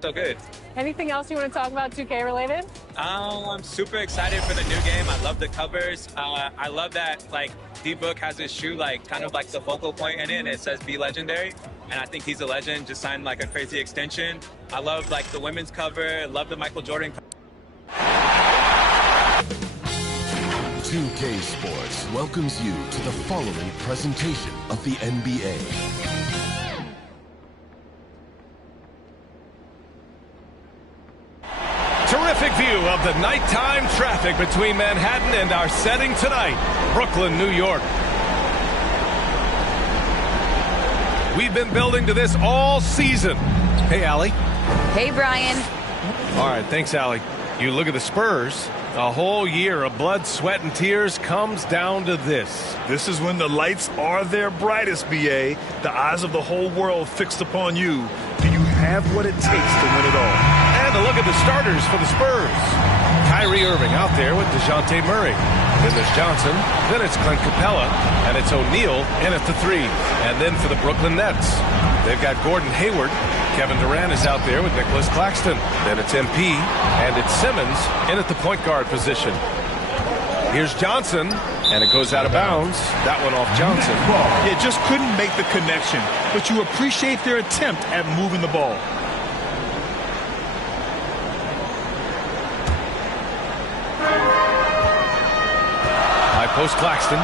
So good. Anything else you want to talk about 2K related? I'm super excited for the new game. I love the covers. I love that like D-Book has his shoe like kind of like the focal point in it, and it says "Be Legendary," and I think he's a legend. Just signed like a crazy extension. I love like the women's cover. Love the Michael Jordan. 2K Sports welcomes you to the following presentation of the NBA. Terrific view of the nighttime traffic between Manhattan and our setting tonight, Brooklyn, New York. We've been building to this all season. Hey, Allie. Hey, Brian. All right, thanks, Allie. You look at the Spurs, a whole year of blood, sweat, and tears comes down to this. This is when the lights are their brightest, BA. The eyes of the whole world fixed upon you. Do you have what it takes to win it all? And a look at the starters for the Spurs. Kyrie Irving out there with DeJounte Murray. Then there's Johnson. Then it's Clint Capella. And it's O'Neal in at the 3. And then for the Brooklyn Nets, they've got Gordon Hayward. Kevin Durant is out there with Nicholas Claxton. Then it's MP. And it's Simmons in at the point guard position. Here's Johnson. And it goes out of bounds. That one off Johnson. Yeah, just couldn't make the connection. But you appreciate their attempt at moving the ball. Post Claxton.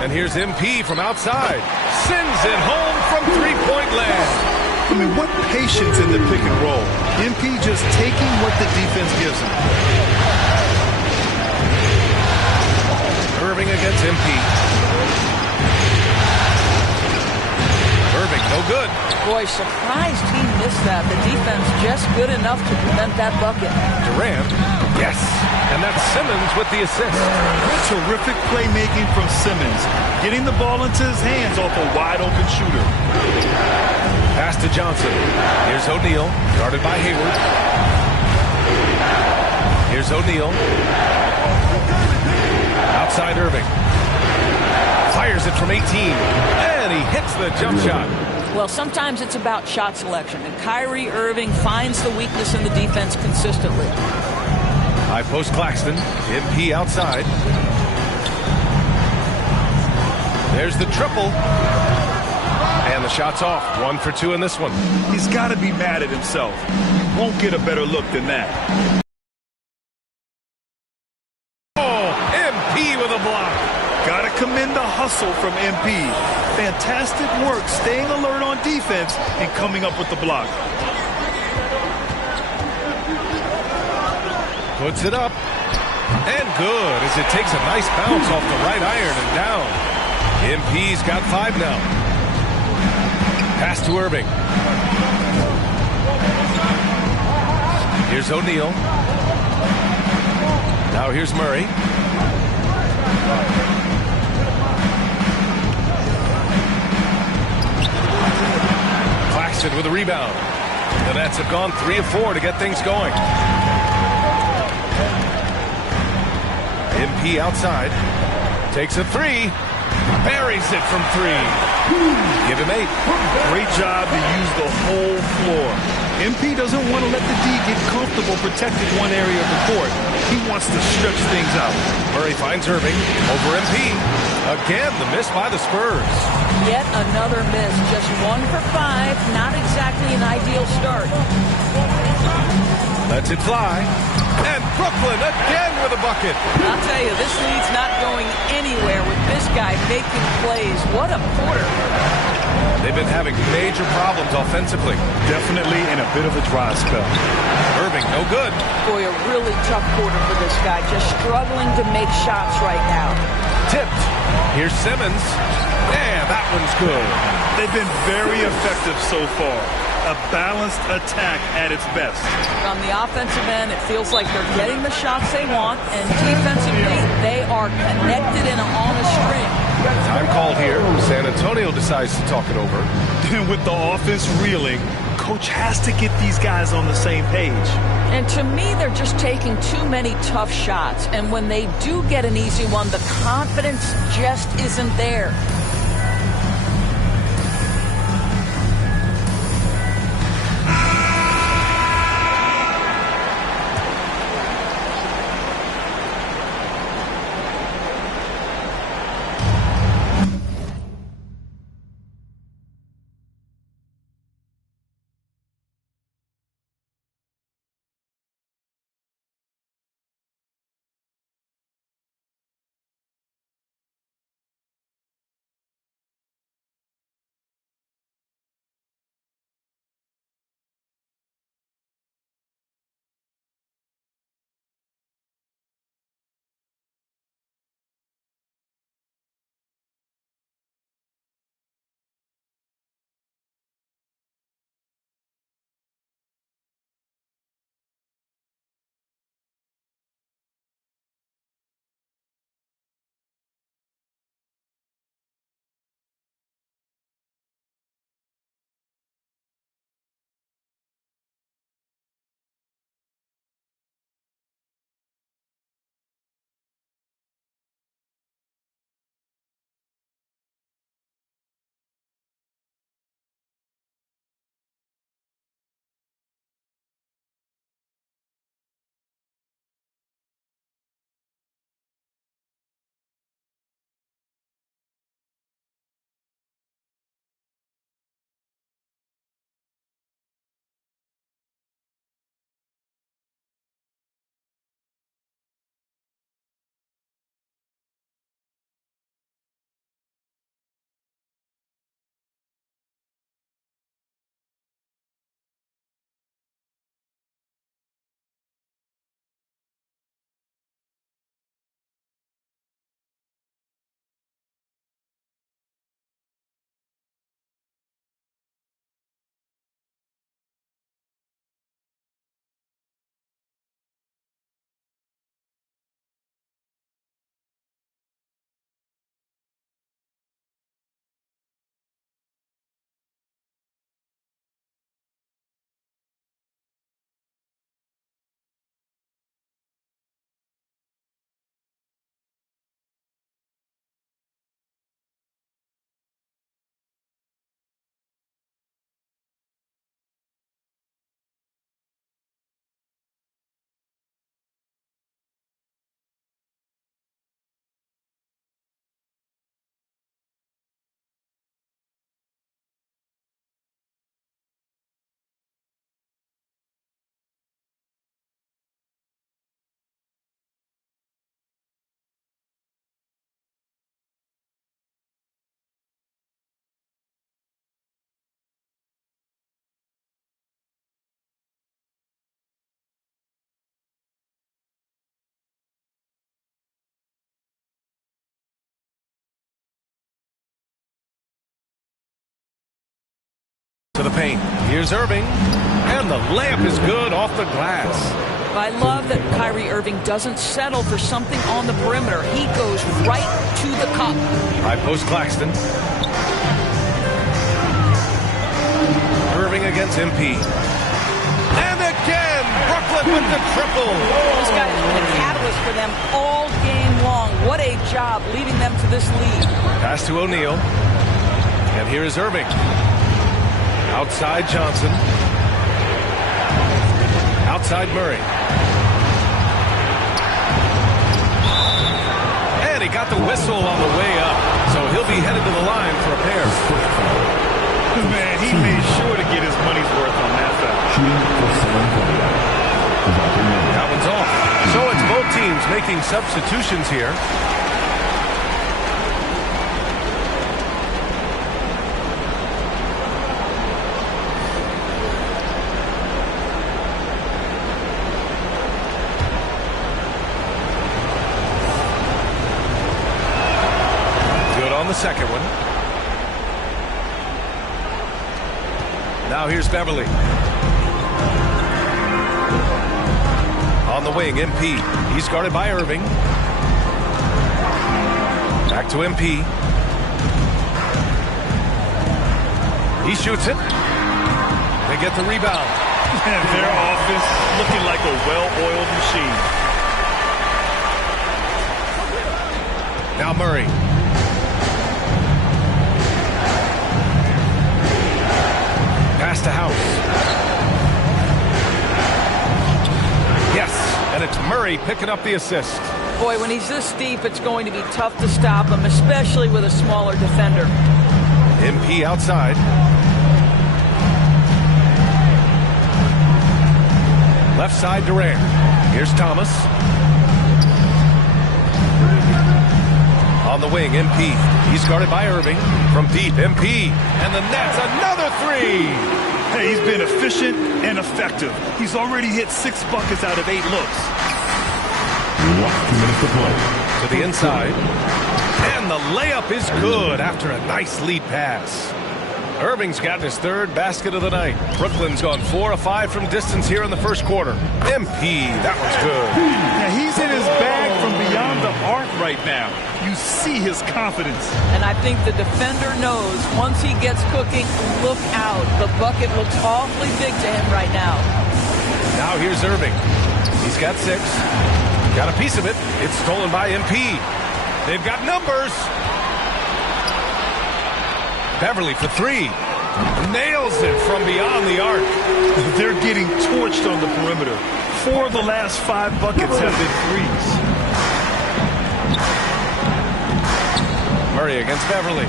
And here's MP from outside. Sends it home from three-point land. I mean, what patience in the pick and roll. MP just taking what the defense gives him. Irving against MP. Irving, no good. Boy, surprised he missed that. The defense just good enough to prevent that bucket. Durant, yes. And that's Simmons with the assist. Terrific playmaking from Simmons. Getting the ball into his hands off a wide-open shooter. Pass to Johnson. Here's O'Neal, guarded by Hayward. Here's O'Neal. Outside Irving. Fires it from 18. And he hits the jump shot. Well, sometimes it's about shot selection, and Kyrie Irving finds the weakness in the defense consistently. High post Claxton. MP outside. There's the triple. And the shot's off. 1 for 2 in this one. He's got to be mad at himself. You won't get a better look than that. Oh, MP with a block. Got to commend the hustle from MP. Fantastic work staying alert on defense and coming up with the block. Puts it up. And good as it takes a nice bounce off the right iron and down. MP's got 5 now. Pass to Irving. Here's O'Neal. Now here's Murray. Claxton with a rebound. The Nets have gone 3 of 4 to get things going. MP outside. Takes a 3. Buries it from 3. Give him 8. Great job to use the whole floor. MP doesn't want to let the D get comfortable protecting one area of the court. He wants to stretch things out. Murray finds Irving over MP. Again, the miss by the Spurs. Yet another miss. Just 1 for 5. Not exactly an ideal start. Lets it fly. And Brooklyn again with a bucket. I'll tell you, this lead's not going anywhere with this guy making plays. What a quarter. They've been having major problems offensively. Definitely in a bit of a dry spell. Irving, no good. Boy, a really tough quarter for this guy. Just struggling to make shots right now. Tipped. Here's Simmons. And that one's good. They've been very effective so far. A balanced attack at its best. On the offensive end, it feels like they're getting the shots they want, and defensively, they are connected and on a string. Time called here. San Antonio decides to talk it over. And with the offense reeling, coach has to get these guys on the same page. And to me, they're just taking too many tough shots. And when they do get an easy one, the confidence just isn't there. the paint. Here's Irving. And the layup is good off the glass. I love that Kyrie Irving doesn't settle for something on the perimeter. He goes right to the cup. High post Claxton. Irving against MP. And again, Brooklyn with the triple. This guy has been a catalyst for them all game long. What a job leading them to this lead. Pass to O'Neal. And here is Irving. Outside Johnson. Outside Murray. And he got the whistle on the way up. So he'll be headed to the line for a pair. Man, he made sure to get his money's worth on that foul. That one's off. So it's both teams making substitutions here. Good on the second one. Now here's Beverly. On the wing, MP. He's guarded by Irving. Back to MP. He shoots it. They get the rebound. And their offense looking like a well-oiled machine. Now Murray. Pass to House. Yes, and it's Murray picking up the assist. Boy, when he's this deep, it's going to be tough to stop him, especially with a smaller defender. MP outside. Left side Durant. Here's Thomas. On the wing, MP. He's guarded by Irving. From deep, MP. And the net's another three. Hey, he's been efficient and effective. He's already hit 6 buckets out of 8 looks. 2 minutes to play. To the inside. And the layup is good after a nice lead pass. Irving's got his 3rd basket of the night. Brooklyn's gone 4 of 5 from distance here in the first quarter. MP, that one's good. Now he's in his bag from beyond the arc right now. You see his confidence. And I think the defender knows once he gets cooking, look out. The bucket looks awfully big to him right now. Now here's Irving. He's got 6. Got a piece of it. It's stolen by MP. They've got numbers. Beverly for 3. Nails it from beyond the arc. They're getting torched on the perimeter. 4 of the last 5 buckets have been threes. Murray against Beverly.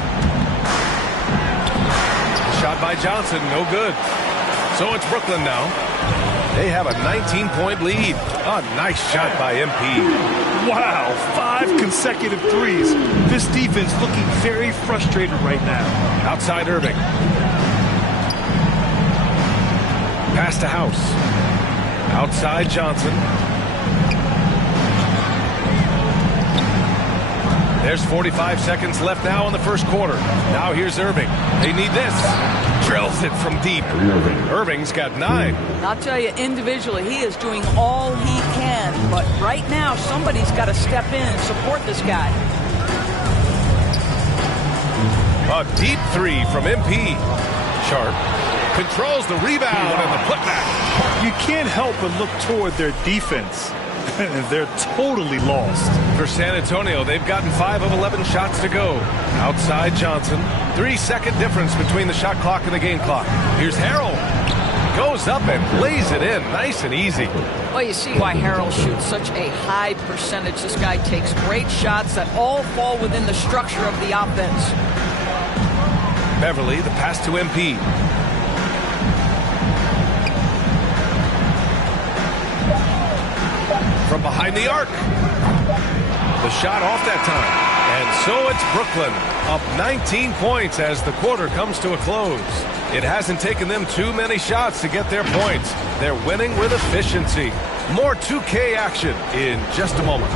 Shot by Johnson, no good. So it's Brooklyn now. They have a 19-point lead. A nice shot by MP. Wow, 5 consecutive threes. This defense looking very frustrated right now. Outside Irving. Pass to House. Outside Johnson. There's 45 seconds left now in the first quarter. Now here's Irving. They need this. Drills it from deep. Irving's got 9. I'll tell you, individually, he is doing all he can. But right now, somebody's got to step in and support this guy. A deep 3 from MP. Sharp controls the rebound and the putback. You can't help but look toward their defense. They're totally lost. For San Antonio, they've gotten 5 of 11 shots to go. Outside Johnson. 3-second difference between the shot clock and the game clock. Here's Harrell. Goes up and lays it in. Nice and easy. Well, you see why Harrell shoots such a high percentage. This guy takes great shots that all fall within the structure of the offense. Beverly, the pass to MP. From behind the arc. The shot off that time. And so it's Brooklyn, up 19 points as the quarter comes to a close. It hasn't taken them too many shots to get their points. They're winning with efficiency. More 2K action in just a moment.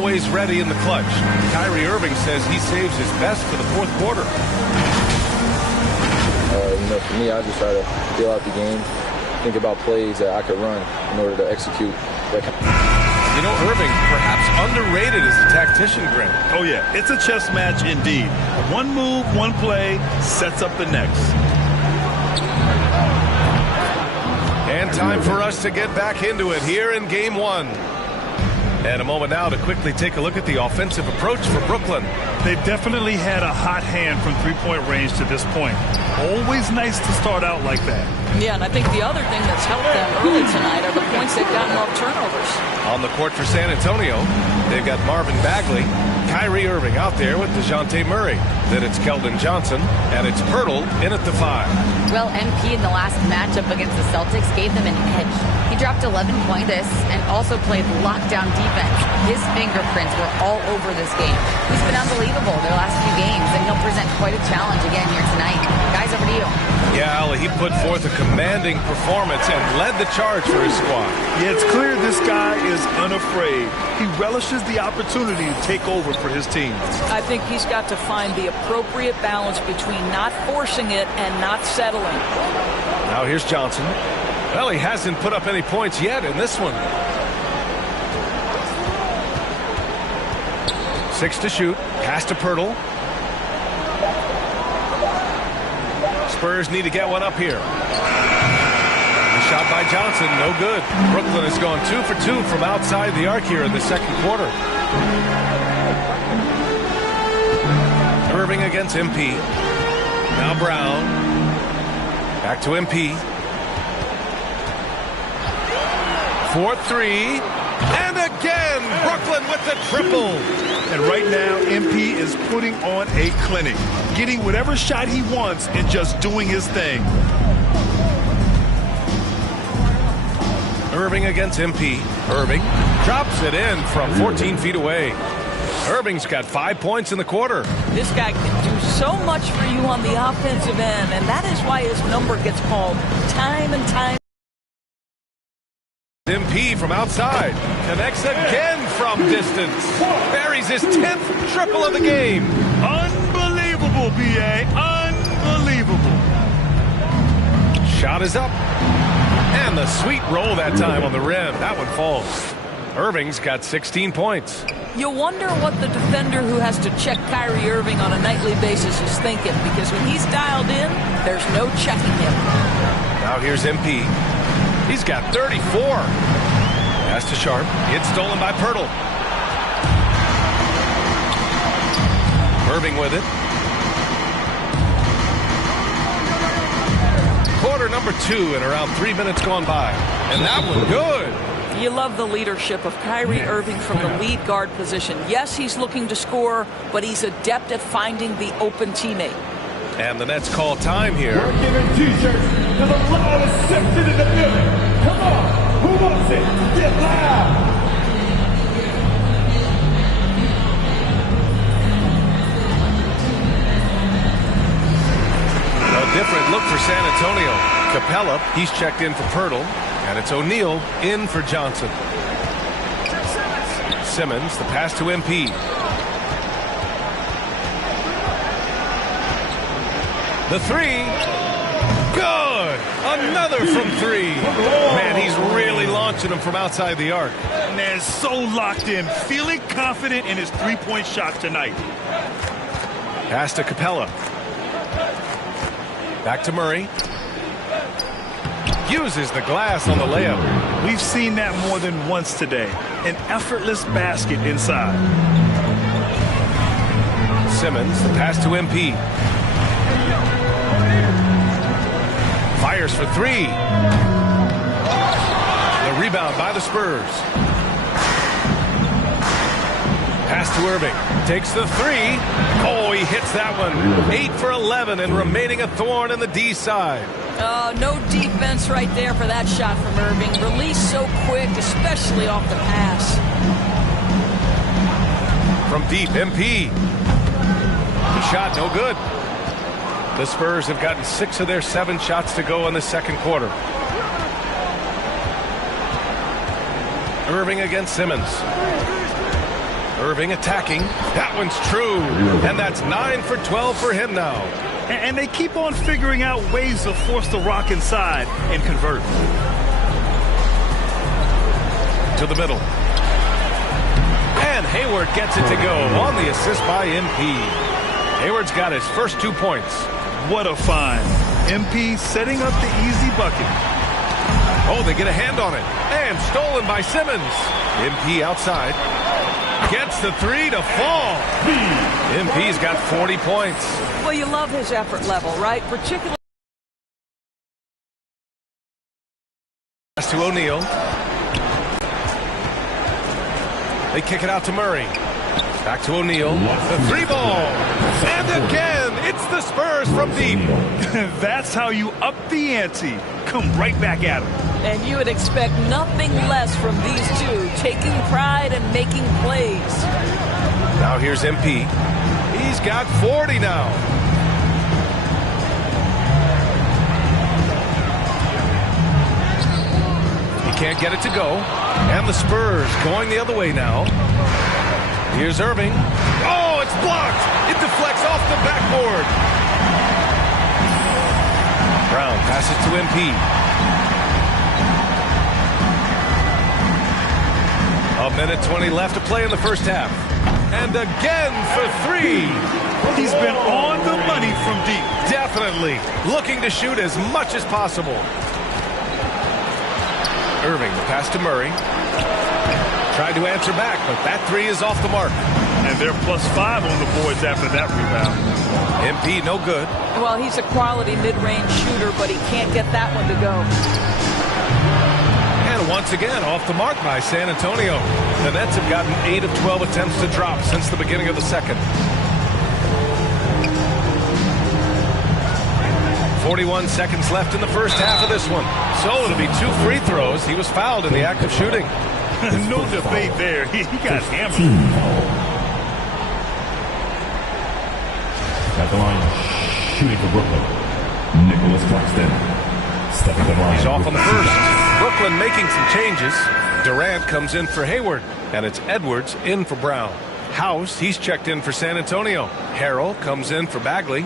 always ready in the clutch. Kyrie Irving says he saves his best for the fourth quarter. For me, I just try to feel out the game, think about plays that I could run in order to execute. You know, Irving, perhaps underrated as a tactician, Grant. Oh, yeah. It's a chess match indeed. One move, one play sets up the next. And time for us to get back into it here in Game 1. And a moment now to quickly take a look at the offensive approach for Brooklyn. They've definitely had a hot hand from three-point range to this point. Always nice to start out like that. Yeah, and I think the other thing that's helped them early tonight are the points they've gotten off turnovers. On the court for San Antonio, they've got Marvin Bagley, Kyrie Irving out there with DeJounte Murray. Then it's Keldon Johnson, and it's Pirtle in at the 5. Well, MP in the last matchup against the Celtics gave them an edge. He dropped 11 points and also played lockdown defense. His fingerprints were all over this game. He's been unbelievable their last few games, and he'll present quite a challenge again here tonight. Guys, over to you. Yeah, Ali, he put forth a commanding performance and led the charge for his squad. Yeah, it's clear this guy is unafraid. He relishes the opportunity to take over for his team. I think he's got to find the appropriate balance between not forcing it and not settling. Now here's Johnson. Well, he hasn't put up any points yet in this one. 6 to shoot. Pass to Pirtle. Spurs need to get one up here. The shot by Johnson, no good. Brooklyn has gone 2 for 2 from outside the arc here in the second quarter. Irving against MP. Now Brown. Back to MP. 4-3. And again, Brooklyn with the triple. And right now, MP is putting on a clinic, getting whatever shot he wants and just doing his thing. Irving against MP. Irving drops it in from 14 feet away. Irving's got 5 points in the quarter. This guy can do so much for you on the offensive end, and that is why his number gets called time and time. MP from outside. Connects again from distance. Buries his 10th triple of the game. Unbelievable, B.A. Unbelievable. Shot is up. And the sweet roll that time on the rim. That one falls. Irving's got 16 points. You wonder what the defender who has to check Kyrie Irving on a nightly basis is thinking, because when he's dialed in, there's no checking him. Now here's MP. He's got 34. Pass to Sharp. It's stolen by Pirtle. Irving with it. Quarter number 2 and around 3 minutes gone by. And that one good. You love the leadership of Kyrie Irving from the lead guard position. Yes, he's looking to score, but he's adept at finding the open teammate. And the Nets call time here. We're giving t-shirts to the loudest section in the building. Come on, who wants it? Get loud! A different look for San Antonio. Capella, he's checked in for Pirtle. And it's O'Neal in for Johnson. Simmons, the pass to MP. The 3. Good! Another from 3. Man, he's really launching them from outside the arc. Man, so locked in, feeling confident in his three-point shot tonight. Pass to Capella. Back to Murray. Uses the glass on the layup. We've seen that more than once today. An effortless basket inside. Simmons, the pass to MP. Fires for 3. The rebound by the Spurs. Pass to Irving. Takes the 3. Oh, he hits that one. 8 for 11 and remaining a thorn in the D side. No defense right there for that shot from Irving. Release so quick, especially off the pass. From deep, MP. The shot, no good. The Spurs have gotten 6 of their 7 shots to go in the second quarter. Irving against Simmons. Irving attacking. That one's true. And that's 9 for 12 for him now. And they keep on figuring out ways to force the rock inside and convert. To the middle. And Hayward gets it to go on the assist by MP. Hayward's got his first 2 points. What a find. MP setting up the easy bucket. Oh, they get a hand on it. And stolen by Simmons. MP outside. Gets the 3 to fall. MP's got 40 points. Well, you love his effort level, right? Particularly. Pass to O'Neal. They kick it out to Murray. Back to O'Neal. The 3-ball. And again, it's the Spurs from deep. That's how you up the ante. Come right back at him. And you would expect nothing less from these two, taking pride and making plays. Now here's MP. He's got 40 now. He can't get it to go. And the Spurs going the other way now. Here's Irving. Oh, it's blocked. It deflects off the backboard. Brown passes to MP. A minute 20 left to play in the first half. And again for 3. He's been on the money from deep. Definitely. Looking to shoot as much as possible. Irving, the pass to Murray. Tried to answer back, but that 3 is off the mark. And they're +5 on the boards after that rebound. MP, no good. Well, he's a quality mid-range shooter, but he can't get that one to go. And once again, off the mark by San Antonio. The Nets have gotten 8 of 12 attempts to drop since the beginning of the second. 41 seconds left in the first half of this one. So it'll be 2 free throws. He was fouled in the act of shooting. No debate there. He got hammered. At the line, shooting for Brooklyn, Nicholas Claxton. Stepping to the line. He's off on the first. Brooklyn making some changes. Durant comes in for Hayward, and it's Edwards in for Brown. House, he's checked in for San Antonio. Harrell comes in for Bagley.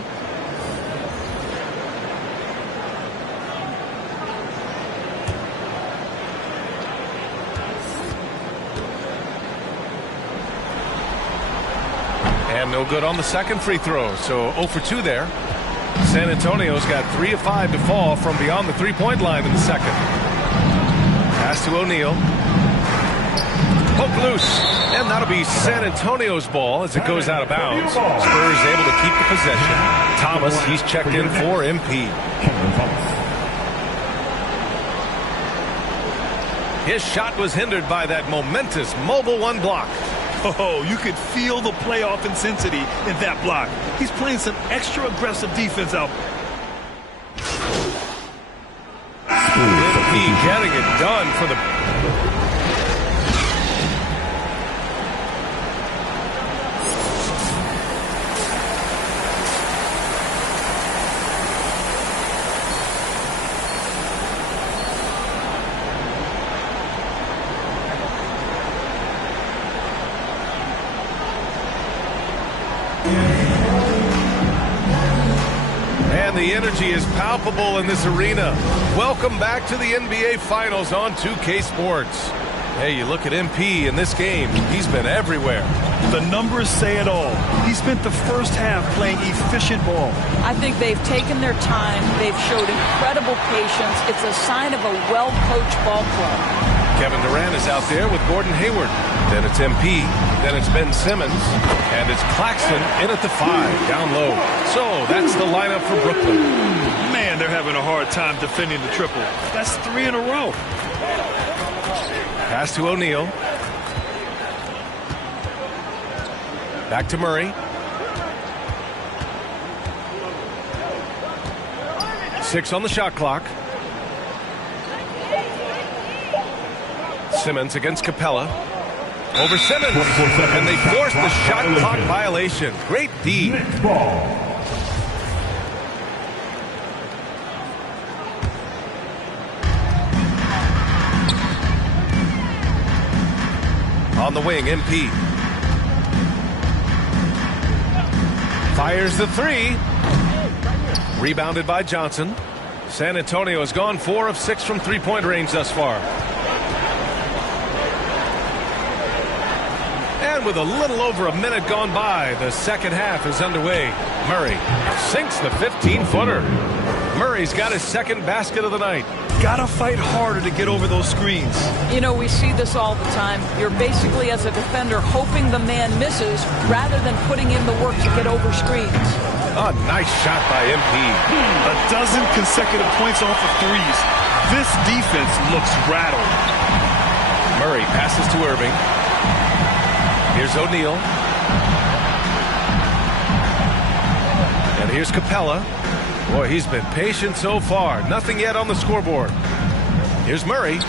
And no good on the second free throw, so 0 for 2 there. San Antonio's got 3 of 5 to fall from beyond the three-point line in the second. Pass to O'Neal. Poke loose. And that'll be San Antonio's ball as it goes out of bounds. Spurs able to keep the possession. Thomas, he's checked in for MP. His shot was hindered by that momentous mobile 1 block. Oh, you could feel the playoff intensity in that block. He's playing some extra aggressive defense out. MP getting it done for the... The energy is palpable in this arena. Welcome back to the NBA Finals on 2K Sports. Hey, you look at MP in this game, he's been everywhere. The numbers say it all. He spent the first half playing efficient ball. I think they've taken their time. They've showed incredible patience. It's a sign of a well-coached ball club. Kevin Durant is out there with Gordon Hayward. Then it's MP. Then it's Ben Simmons. And it's Claxton in at the 5, down low. So that's the lineup for Brooklyn. Man, they're having a hard time defending the triple. That's 3 in a row. Pass to O'Neal. Back to Murray. 6 on the shot clock. Simmons against Capella. Over Simmons. And they force the shot clock violation. Great D. On the wing, MP. Fires the three. Rebounded by Johnson. San Antonio has gone 4 of 6 from three-point range thus far. And with a little over a minute gone by, the second half is underway. Murray sinks the 15-footer. Murray's got his second basket of the night. Gotta fight harder to get over those screens. You know, we see this all the time. You're basically, as a defender, hoping the man misses rather than putting in the work to get over screens. A nice shot by MP. A dozen consecutive points off of threes. This defense looks rattled. Murray passes to Irving. Here's O'Neal. And here's Capella. Boy, he's been patient so far. Nothing yet on the scoreboard. Here's Murray.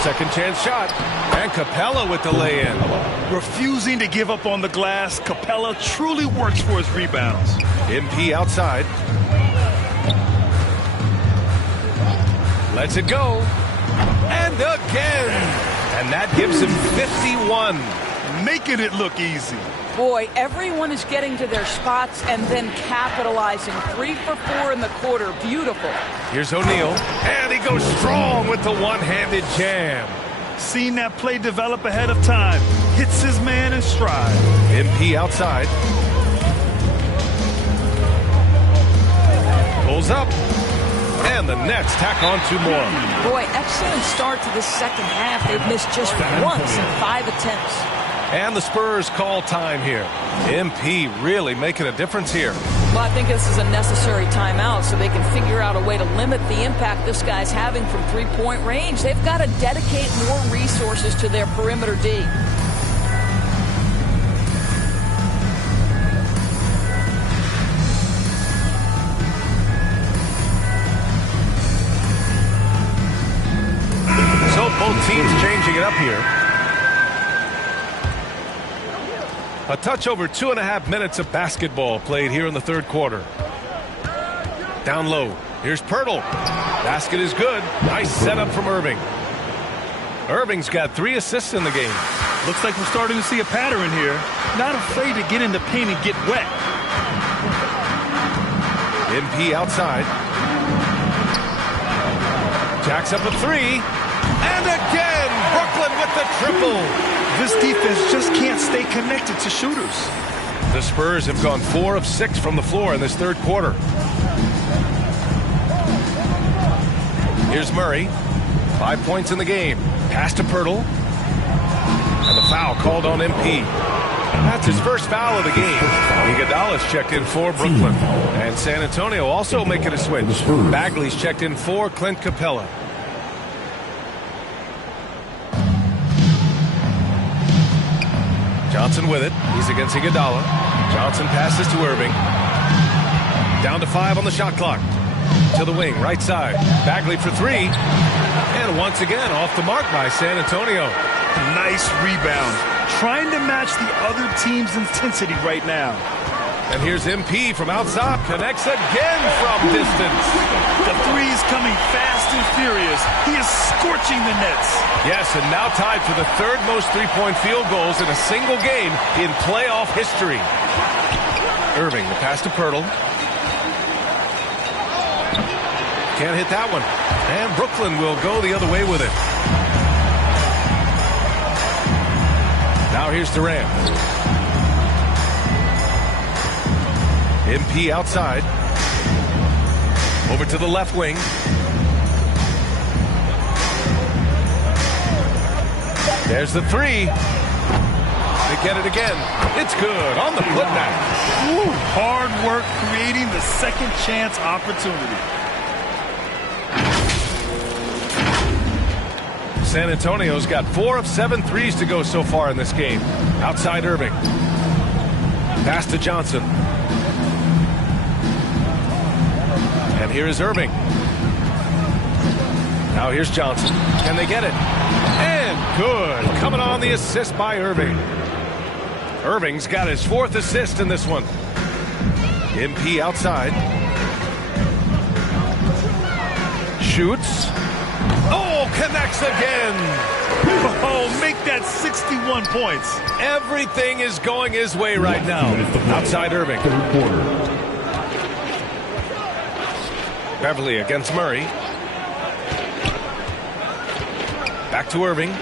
Second chance shot. And Capella with the lay-in. Refusing to give up on the glass, Capella truly works for his rebounds. MP outside. Lets it go. And again. And that gives him 51. Making it look easy. Boy, everyone is getting to their spots and then capitalizing. 3 for 4 in the quarter. Beautiful. Here's O'Neal. And he goes strong with the one-handed jam. Seen that play develop ahead of time. Hits his man in stride. MP outside. Pulls up. And the Nets tack on 2 more. Boy, excellent start to the second half. They've missed just once in 5 attempts. And the Spurs call time here. MP really making a difference here. Well, I think this is a necessary timeout so they can figure out a way to limit the impact this guy's having from three-point range. They've got to dedicate more resources to their perimeter D. So both teams changing it up here. A touch over 2.5 minutes of basketball played here in the third quarter. Down low. Here's Pirtle. Basket is good. Nice setup from Irving. Irving's got 3 assists in the game. Looks like we're starting to see a pattern here. Not afraid to get in the paint and get wet. MP outside. Jacks up a 3. And again, Brooklyn with the triple. This defense just can't stay connected to shooters. The Spurs have gone 4 of 6 from the floor in this third quarter. Here's Murray. 5 points in the game. Pass to Pirtle. And the foul called on MP. That's his first foul of the game. Iguodala's checked in for Brooklyn. And San Antonio also making a switch. Bagley's checked in for Clint Capella. Johnson with it. He's against Iguodala. Johnson passes to Irving. Down to 5 on the shot clock. To the wing, right side. Bagley for 3. And once again, off the mark by San Antonio. Nice rebound. Trying to match the other team's intensity right now. And here's MP from outside. Connects again from distance. The three's coming fast and furious. He is scorching the Nets. Yes, and now tied for the 3rd most three-point field goals in a single game in playoff history. Irving, the pass to Pirtle. Can't hit that one. And Brooklyn will go the other way with it. Now here's Durant. MP outside. Over to the left wing. There's the 3. They get it again. It's good on the putback. Hard work creating the second chance opportunity. San Antonio's got 4 of 7 threes to go so far in this game. Outside Irving. Pass to Johnson. And here is Irving. Now here's Johnson. Can they get it? And good. Coming on the assist by Irving. Irving's got his 4th assist in this one. MP outside. Shoots. Oh! Oh, connects again. Oh, make that 61 points. Everything is going his way right now. Outside Irving. Third quarter. Beverly against Murray. Back to Irving.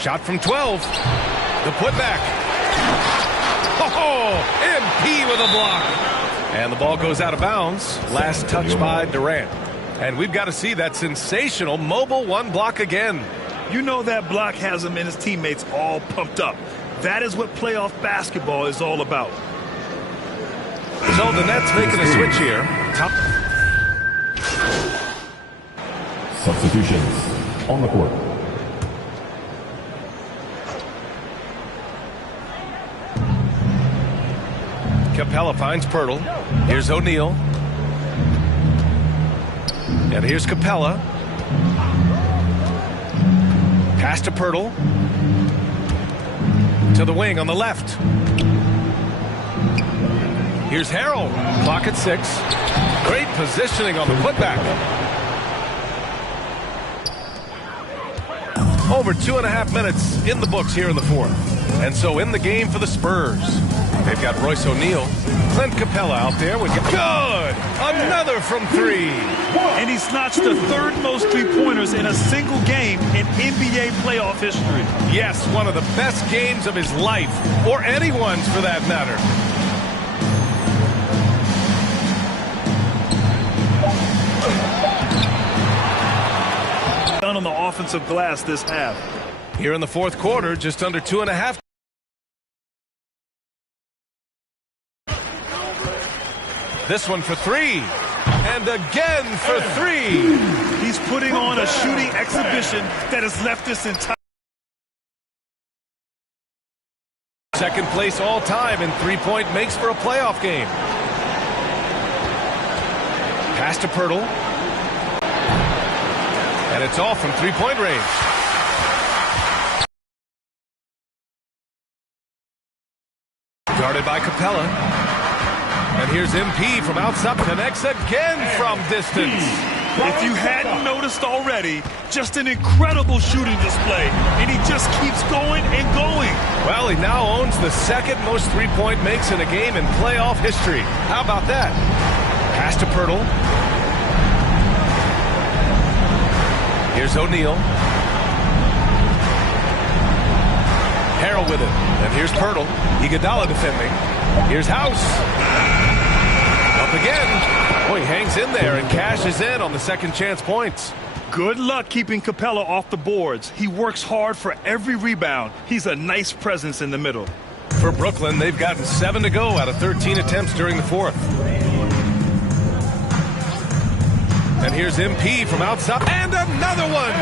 Shot from 12. The putback. Oh, MP with a block. And the ball goes out of bounds. Last touch by Durant. And we've got to see that sensational mobile one block again. You know that block has him and his teammates all pumped up. That is what playoff basketball is all about. So the Nets making a switch here. Substitutions on the court. Capella finds Pirtle. Here's O'Neal. And here's Capella. Pass to Pirtle. To the wing on the left. Here's Harrell. Clock at 6. Great positioning on the putback. Over 2.5 minutes in the books here in the fourth. And so in the game for the Spurs. They've got Royce O'Neal. Clint Capella out there with good. Another from 3. And he's notched the third most three-pointers in a single game in NBA playoff history. Yes, one of the best games of his life, or anyone's for that matter. Done on the offensive glass this half. Here in the fourth quarter, just under 2.5. This one for 3. And again for 3. He's putting on a shooting exhibition that has left this entire... Second place all time in three-point makes for a playoff game. Pass to Pirtle. And it's off from three-point range. Guarded by Capella. And here's MP from outside. Connects again from distance. If you hadn't noticed already, just an incredible shooting display. And he just keeps going and going. Well, he now owns the second most three-point makes in a game in playoff history. How about that? Pass to Pirtle. Here's O'Neal. Harrell with it. And here's Pirtle. Iguodala defending. Here's House. Up again. Oh, he hangs in there and cashes in on the second chance points. Good luck keeping Capella off the boards. He works hard for every rebound. He's a nice presence in the middle. For Brooklyn, they've gotten 7 to go out of 13 attempts during the fourth. And here's MP from outside. And another one!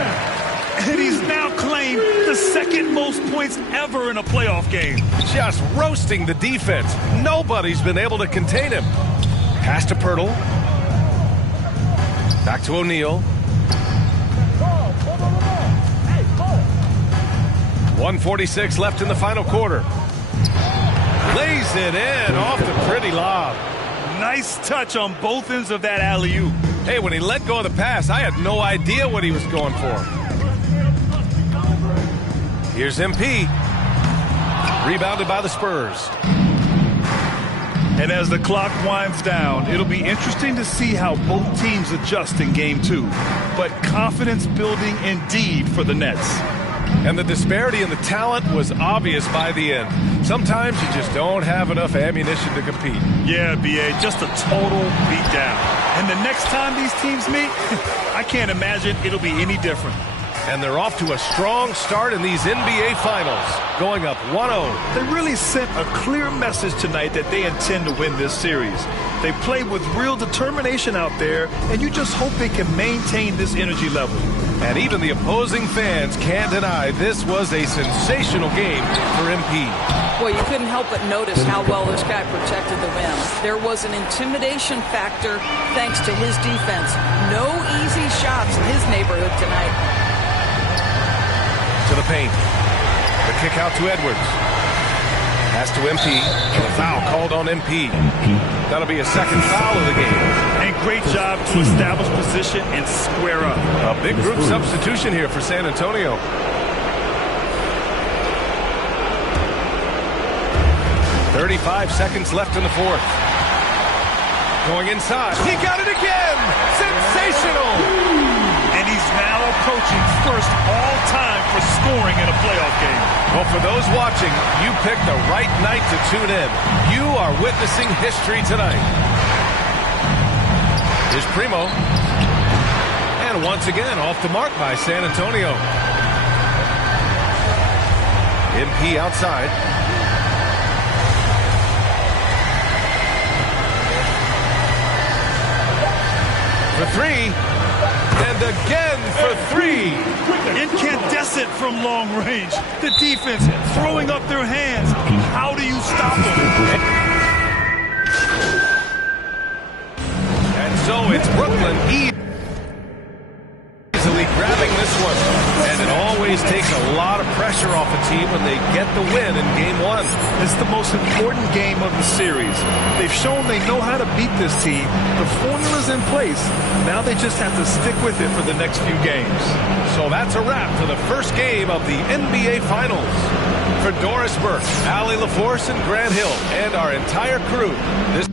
And he's now claimed the second most points ever in a playoff game. Just roasting the defense. Nobody's been able to contain him. Pass to Pirtle. Back to O'Neal. 1:46 left in the final quarter. Lays it in off the pretty lob. Nice touch on both ends of that alley-oop. Hey, when he let go of the pass, I had no idea what he was going for. Here's MP. Rebounded by the Spurs. And as the clock winds down, it'll be interesting to see how both teams adjust in Game 2. But confidence building indeed for the Nets. And the disparity in the talent was obvious by the end. Sometimes you just don't have enough ammunition to compete. Yeah, B.A., just a total beatdown. And the next time these teams meet, I can't imagine it'll be any different. And they're off to a strong start in these NBA Finals, going up 1-0. They really sent a clear message tonight that they intend to win this series. They played with real determination out there, and you just hope they can maintain this energy level. And even the opposing fans can't deny this was a sensational game for MP. Well, you couldn't help but notice how well this guy protected the rim. There was an intimidation factor thanks to his defense. No easy shots in his neighborhood tonight. To the paint. The kick out to Edwards. Pass to MP. And a foul called on MP. That'll be a second foul of the game. And great job to establish position and square up. A big group substitution here for San Antonio. "35 seconds left in the fourth. Going inside. He got it again. Sensational. And he's now approaching first all-time for scoring in a playoff game. Well, for those watching, you picked the right night to tune in. You are witnessing history tonight. Here's Primo. And once again, off the mark by San Antonio. MP outside. For three. And again for three. Incandescent from long range. The defense throwing up their hands. How do you stop them? And so it's Brooklyn easily grabbing this one. And it always takes a lot of pressure off a team when they get the win in game one. It's the most important game of the series. They've shown they know how to beat this team. The formula's in place. Now they just have to stick with it for the next few games. So that's a wrap for the first game of the NBA Finals. For Doris Burke, Allie LaForce, and Grant Hill, and our entire crew, this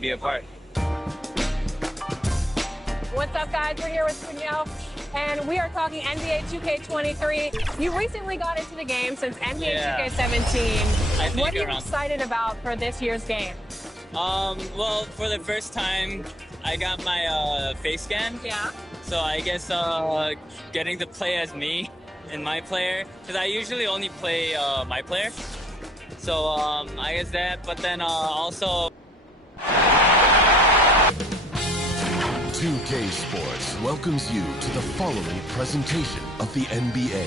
be a part. What's up, guys? We're here with Danielle, and we are talking NBA 2K23. You recently got into the game since NBA 2K17. What are you excited about for this year's game? Well, for the first time, I got my face scan. Yeah. So I guess getting to play as me and my player, because I usually only play my player. So I guess that, but then also 2K Sports welcomes you to the following presentation of the NBA.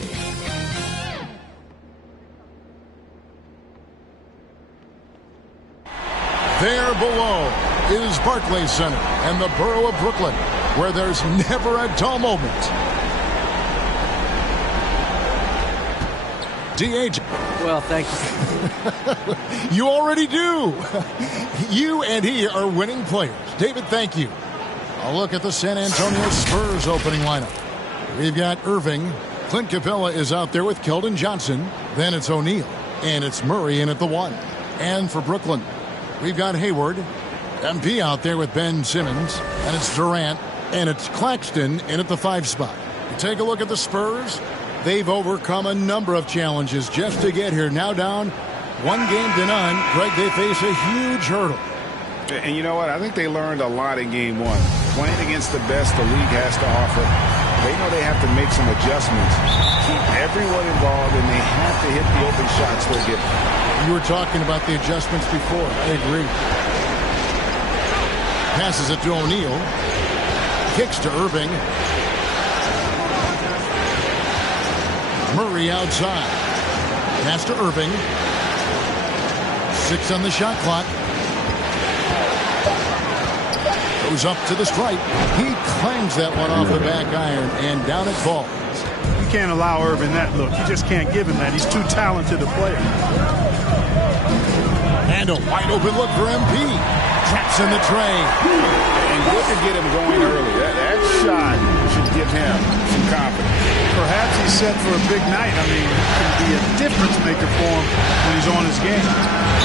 There below is Barclays Center and the borough of Brooklyn, where there's never a dull moment. DH. Well, thank you. You already do. You and he are winning players. David, thank you. A look at the San Antonio Spurs opening lineup. We've got Irving. Clint Capella is out there with Keldon Johnson. Then it's O'Neal. And it's Murray in at the 1. And for Brooklyn, we've got Hayward. MP out there with Ben Simmons. And it's Durant. And it's Claxton in at the 5 spot. You take a look at the Spurs. They've overcome a number of challenges just to get here. Now down 1-0. Greg, they face a huge hurdle. And you know what? I think they learned a lot in game one. Playing against the best the league has to offer, they know they have to make some adjustments, keep everyone involved, and they have to hit the open shots they're getting. You were talking about the adjustments before. I agree. Passes it to O'Neal. Kicks to Irving. Murray outside. Pass to Irving. 6 on the shot clock. Goes up to the stripe. He clangs that one off the back iron, and down it falls. You can't allow Irving that look. You just can't give him that. He's too talented a player. And a wide open look for MP. Traps in the tray. And good to get him going early. That shot should give him some confidence. Perhaps he's set for a big night. I mean, it can be a difference maker for him when he's on his game.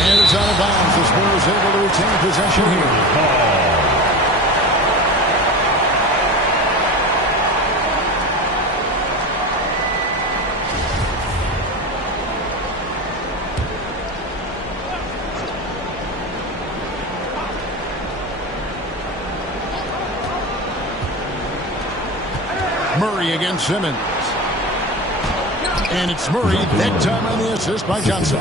And it's out of bounds. The Spurs able to retain possession here. Murray against Simmons. And it's Murray, that time on the assist by Johnson.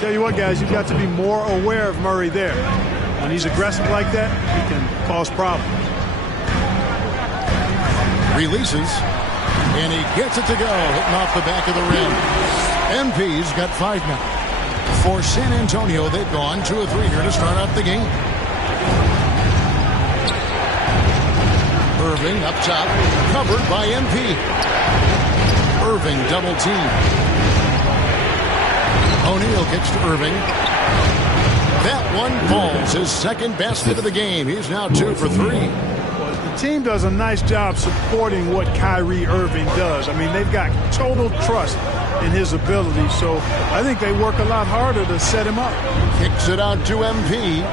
Tell you what, guys, you've got to be more aware of Murray there. When he's aggressive like that, he can cause problems. Releases, and he gets it to go, hitting off the back of the rim. MP's got 5 now. For San Antonio, they've gone 2 of 3 here to start out the game. Irving up top, covered by MP. Irving double team. O'Neal kicks to Irving. That one falls, his second basket of the game. He's now 2 for 3. Well, the team does a nice job supporting what Kyrie Irving does. I mean, they've got total trust in his ability, so I think they work a lot harder to set him up. Kicks it out to MP.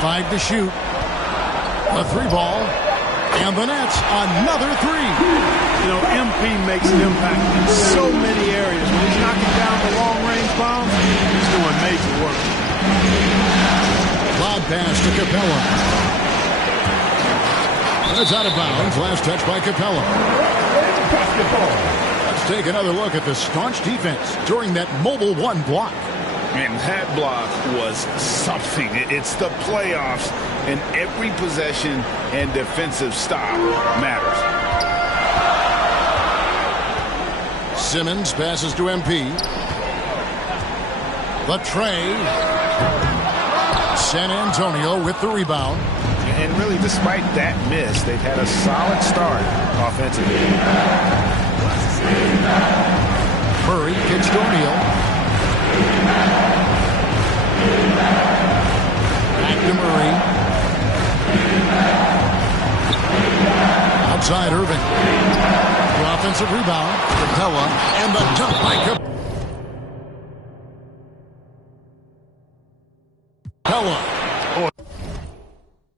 Five to shoot. A 3 ball. And the Nets, another 3. You know, MP makes an impact in so many areas. When he's knocking down the long-range bombs, he's doing major work. Lob pass to Capella. It's out of bounds. Last touch by Capella. Let's take another look at the staunch defense during that mobile 1 block. And that block was something. It's the playoffs, and every possession and defensive stop matters. Simmons passes to MP. The tray. San Antonio with the rebound. And really, despite that miss, they've had a solid start offensively. Murray kicks to O'Neal. Back to Murray. Outside Irving. The offensive rebound. Capella. And the dunk by Capella.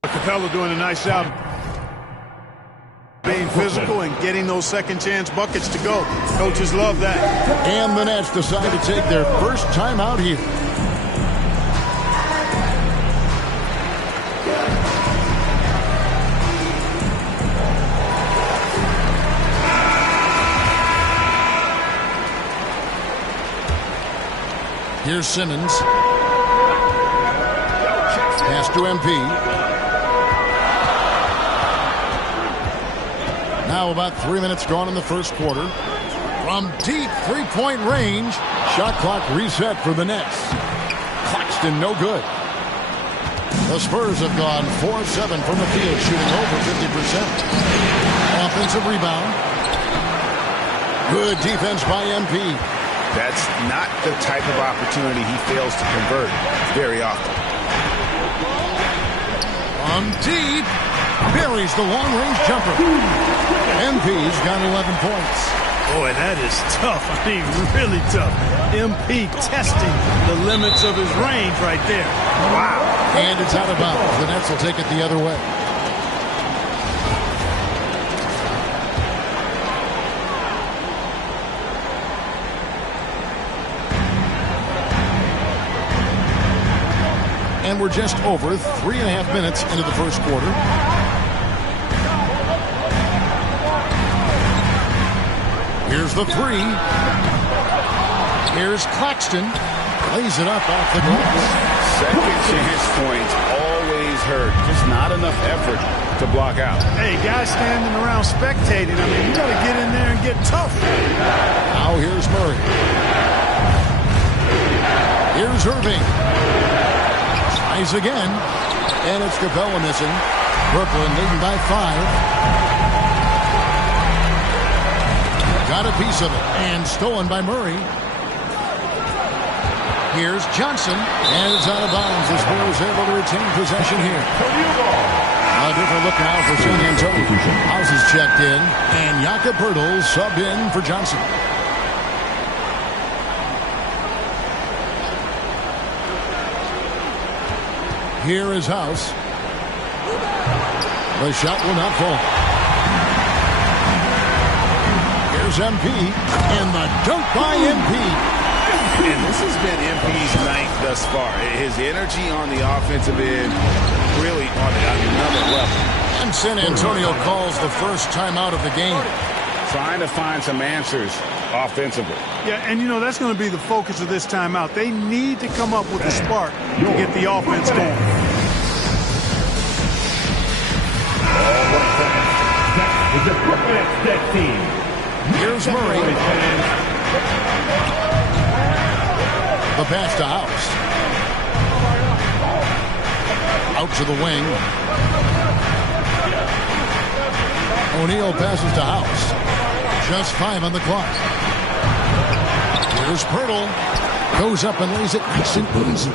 Capella doing a nice job being physical and getting those second chance buckets to go. Coaches love that. And the Nets decide to take their first time out here. Here's Simmons. Pass to MP. Now about 3 minutes gone in the first quarter. From deep three-point range, shot clock reset for the Nets. Claxton no good. The Spurs have gone 4 of 7 from the field, shooting over 50%. Offensive rebound. Good defense by MP. That's not the type of opportunity he fails to convert very often. From deep, buries the long-range jumper. MP's got 11 points. Boy, that is tough. I mean, really tough. MP testing the limits of his range right there. Wow. And it's out of bounds. The Nets will take it the other way. And we're just over 3.5 minutes into the first quarter. Here's the 3. Here's Claxton. Lays it up off the glass. Second chance points always hurt. Just not enough effort to block out. Hey, guys standing around spectating. I mean, you got to get in there and get tough. Now here's Murray. Here's Irving. Tries again. And it's Capella missing. Brooklyn leading by 5. Got a piece of it. And stolen by Murray. Here's Johnson. And it's out of bounds. The Spurs able to retain possession here. A different look now for San Antonio. House is checked in. And Jakob Poeltl subbed in for Johnson. Here is House. The shot will not fall. Here's MP. And the dunk by MP. And this has been MP's night thus far. His energy on the offensive end really on another level. And San Antonio calls the first timeout of the game. trying to find some answers offensively. Yeah, and you know, that's going to be the focus of this timeout. They need to come up with a spark to get the offense going. Is the Brooklyn Nets team. Here's Murray. The pass to House. Out to the wing. O'Neal passes to House. Just 5 on the clock. Here's Pirtle. Goes up and lays it nice and easy.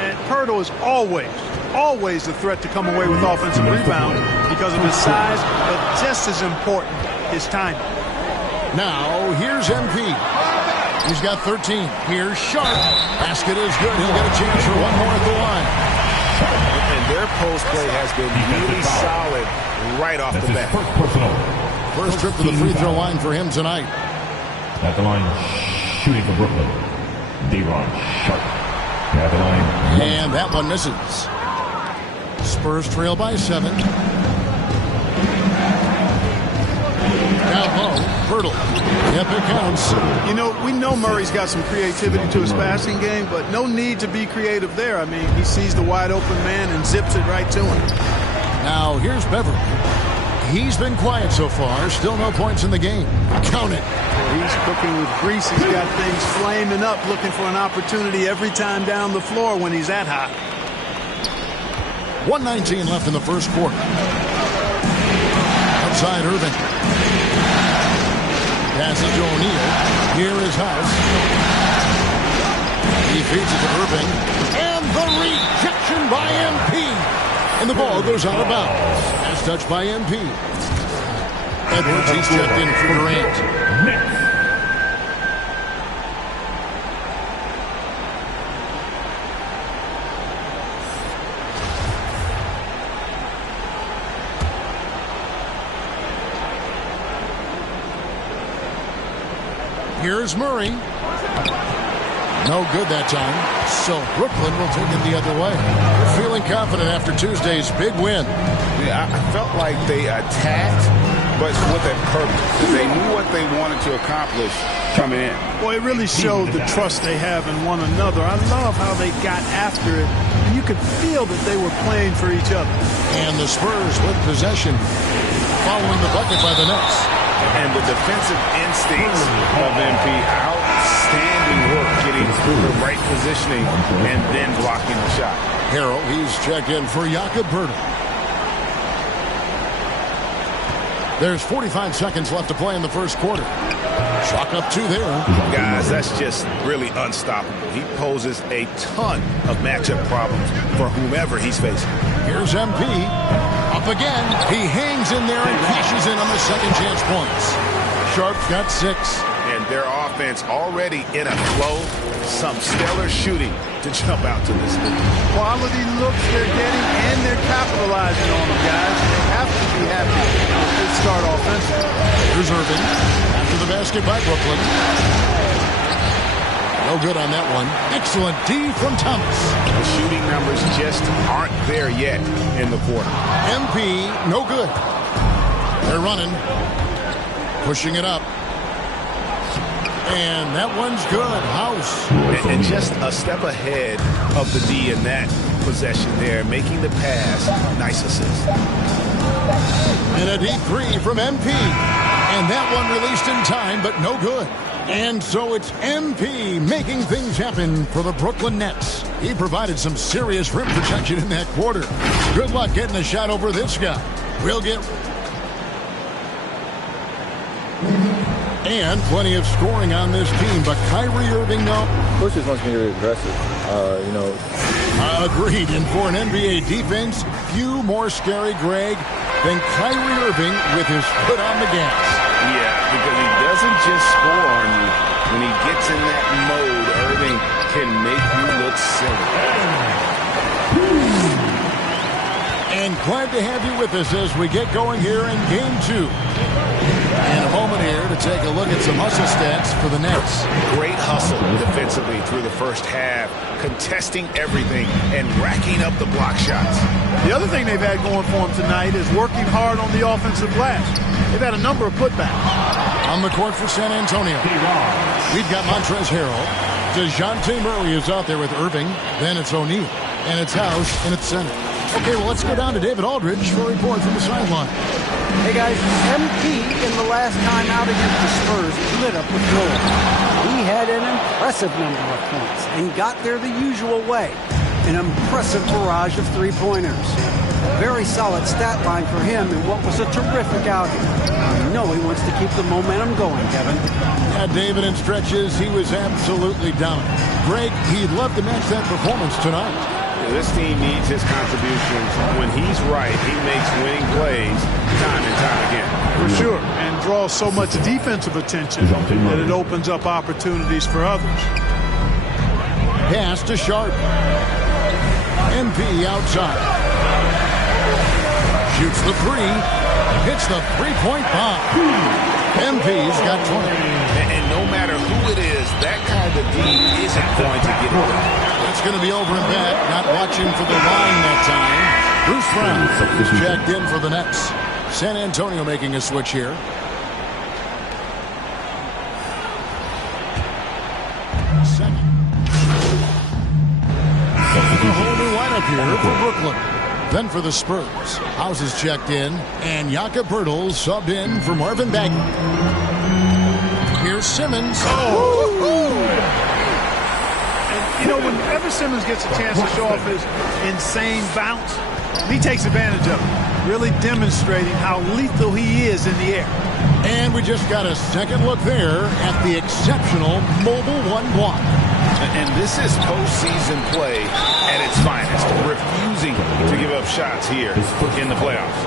And Pirtle is always a threat to come away with offensive rebound because of his size, but just as important, his timing. Now, here's MP. He's got 13. Here's Sharp. Basket is good. He'll get a chance for one more at the line. And their post play has been really solid right off the bat. First trip to the free throw line for him tonight. At the line, shooting for Brooklyn, De'Ron Sharp. At the line. And that one misses. Spurs trail by 7. Down low, Pirtle. Yep, it counts. You know, we know Murray's got some creativity to his passing game, but no need to be creative there. I mean, he sees the wide open man and zips it right to him. Now, here's Beverly. He's been quiet so far. Still no points in the game. Count it. Well, he's cooking with grease. He's got things flaming up, looking for an opportunity every time down the floor when he's that hot. 1:19 left in the first quarter. Outside Irving. Passes to O'Neal. Here is House. He feeds it to Irving. And the rejection by MP. And the ball goes out of bounds. As touched by MP. Edwards, he's checked in for Durant. Here's Murray. No good that time. So Brooklyn will take it the other way. Feeling confident after Tuesday's big win. Yeah, I felt like they attacked, but with a purpose. They knew what they wanted to accomplish coming in. Well, it really showed the trust they have in one another. I love how they got after it. And you could feel that they were playing for each other. And the Spurs with possession following the bucket by the Nets. And the defensive instincts of MP, outstanding work getting the right positioning and then blocking the shot. Harrell, he's checked in for Jakob Pirtle. There's 45 seconds left to play in the first quarter. Chalk up 2 there. Guys, that's just really unstoppable. He poses a ton of matchup problems for whomever he's facing. Here's MP. Up again. He hangs in there and cashes in on the second chance points. Sharp's got 6. And their offense already in a flow. Some stellar shooting to jump out to this league. Quality looks they're getting, and they're capitalizing on them, guys. They have to be happy with this start offensively. Here's Irving. After the basket by Brooklyn. No good on that one. Excellent D from Thomas. The shooting numbers just aren't there yet in the quarter. MP, no good. They're running. Pushing it up. And that one's good. House. And just a step ahead of the D in that possession there, making the pass. Nice assist. And a deep 3 from MP. And that one released in time, but no good. And so it's MP making things happen for the Brooklyn Nets. He provided some serious rim protection in that quarter. Good luck getting a shot over this guy. We'll get... And plenty of scoring on this team, but Kyrie Irving, no. Coach just wants me to be aggressive, Agreed, and for an NBA defense, few more scary, Greg, than Kyrie Irving with his foot on the gas. Yeah, because he doesn't just score on you. When he gets in that mode, Irving can make you look silly. And glad to have you with us as we get going here in Game 2. And a moment here to take a look at some hustle stats for the Nets. Great hustle defensively through the first half, contesting everything and racking up the block shots. The other thing they've had going for them tonight is working hard on the offensive glass. They've had a number of putbacks. On the court for San Antonio, we've got Montrezl Harrell. DeJounte Murray is out there with Irving. Then it's O'Neal. And it's House in its center. Okay, well, let's go down to David Aldridge for a report from the sideline. Hey, guys, MP in the last time out against the Spurs lit up with gold. He had an impressive number of points and got there the usual way. An impressive barrage of three-pointers. Very solid stat line for him in what was a terrific outing. I know he wants to keep the momentum going, Kevin. Yeah, David, in stretches, he was absolutely dominant. Greg, he'd love to match that performance tonight. This team needs his contributions. When he's right, he makes winning plays time and time again. For sure, and draws so much defensive attention that it opens up opportunities for others. Pass to Sharp. MP outside. Shoots the three. Hits the three-point bomb. MP's got 20. And no matter who it is, that kind of D isn't going to get it done. It's going to be over and back. Not watching for the line that time. Bruce Brown is jacked in for the Nets. San Antonio making a switch here. Second. A whole new lineup here for Brooklyn. Then for the Spurs, House is checked in, and Jakob Poeltl subbed in for Marvin Bagley. Here's Simmons. You know, whenever Simmons gets a chance to show off his insane bounce, he takes advantage of it, really demonstrating how lethal he is in the air. And we just got a second look there at the exceptional Mobile One block. And this is postseason play at its finest, refusing to give up shots here in the playoffs.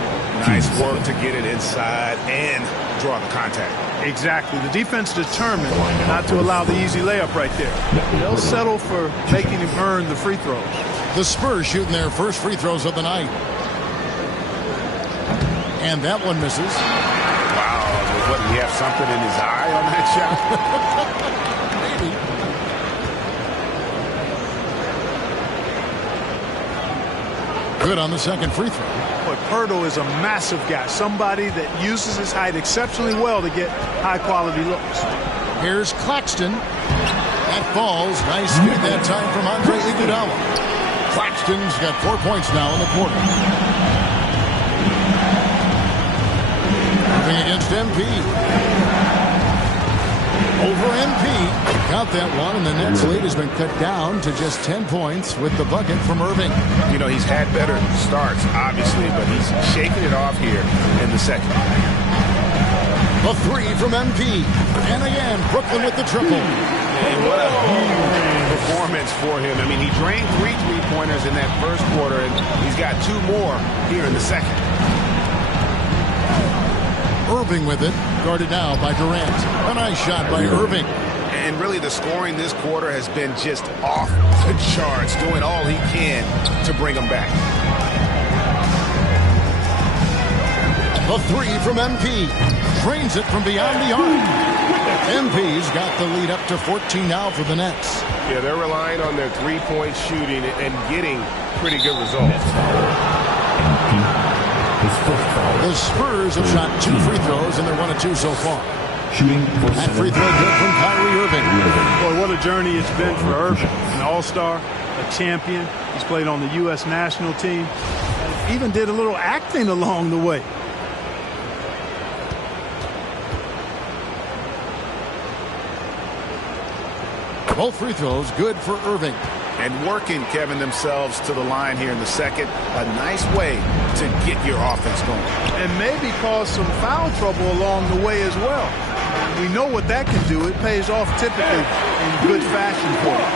Nice work to get it inside and draw the contact. Exactly. The defense determined not to allow the easy layup right there. They'll settle for making him earn the free throws. The Spurs shooting their first free throws of the night. And that one misses. Wow. What, did he have something in his eye on that shot? Maybe. Good on the second free throw. But Poeltl is a massive guy, somebody that uses his height exceptionally well to get high-quality looks. Here's Claxton. That falls. Nice feed that time from Andre Iguodala. Claxton's got 4 points now in the quarter. Moving against MP. Over MP. Got that one, and the Nets lead has been cut down to just 10 points with the bucket from Irving. You know, he's had better starts, obviously, but he's shaking it off here in the second. A three from MP. And again, Brooklyn with the triple. And what a performance for him. I mean, he drained 3 3-pointers in that first quarter, and he's got 2 more here in the second. Irving with it, guarded now by Durant. A nice shot by Irving. And really the scoring this quarter has been just off the charts, doing all he can to bring them back. A three from MP. Drains it from beyond the arc. MP's got the lead up to 14 now for the Nets. Yeah, they're relying on their three-point shooting and getting pretty good results. The Spurs have shot 2 free throws, and they're 1 of 2 so far. That free throw good from Kyrie Irving. Boy, what a journey it's been for Irving. An all-star, a champion. He's played on the U.S. national team. And even did a little acting along the way. Both free throws good for Irving. And working, Kevin, themselves to the line here in the second. A nice way to get your offense going. And maybe cause some foul trouble along the way as well. We know what that can do. It pays off typically in good fashion for him.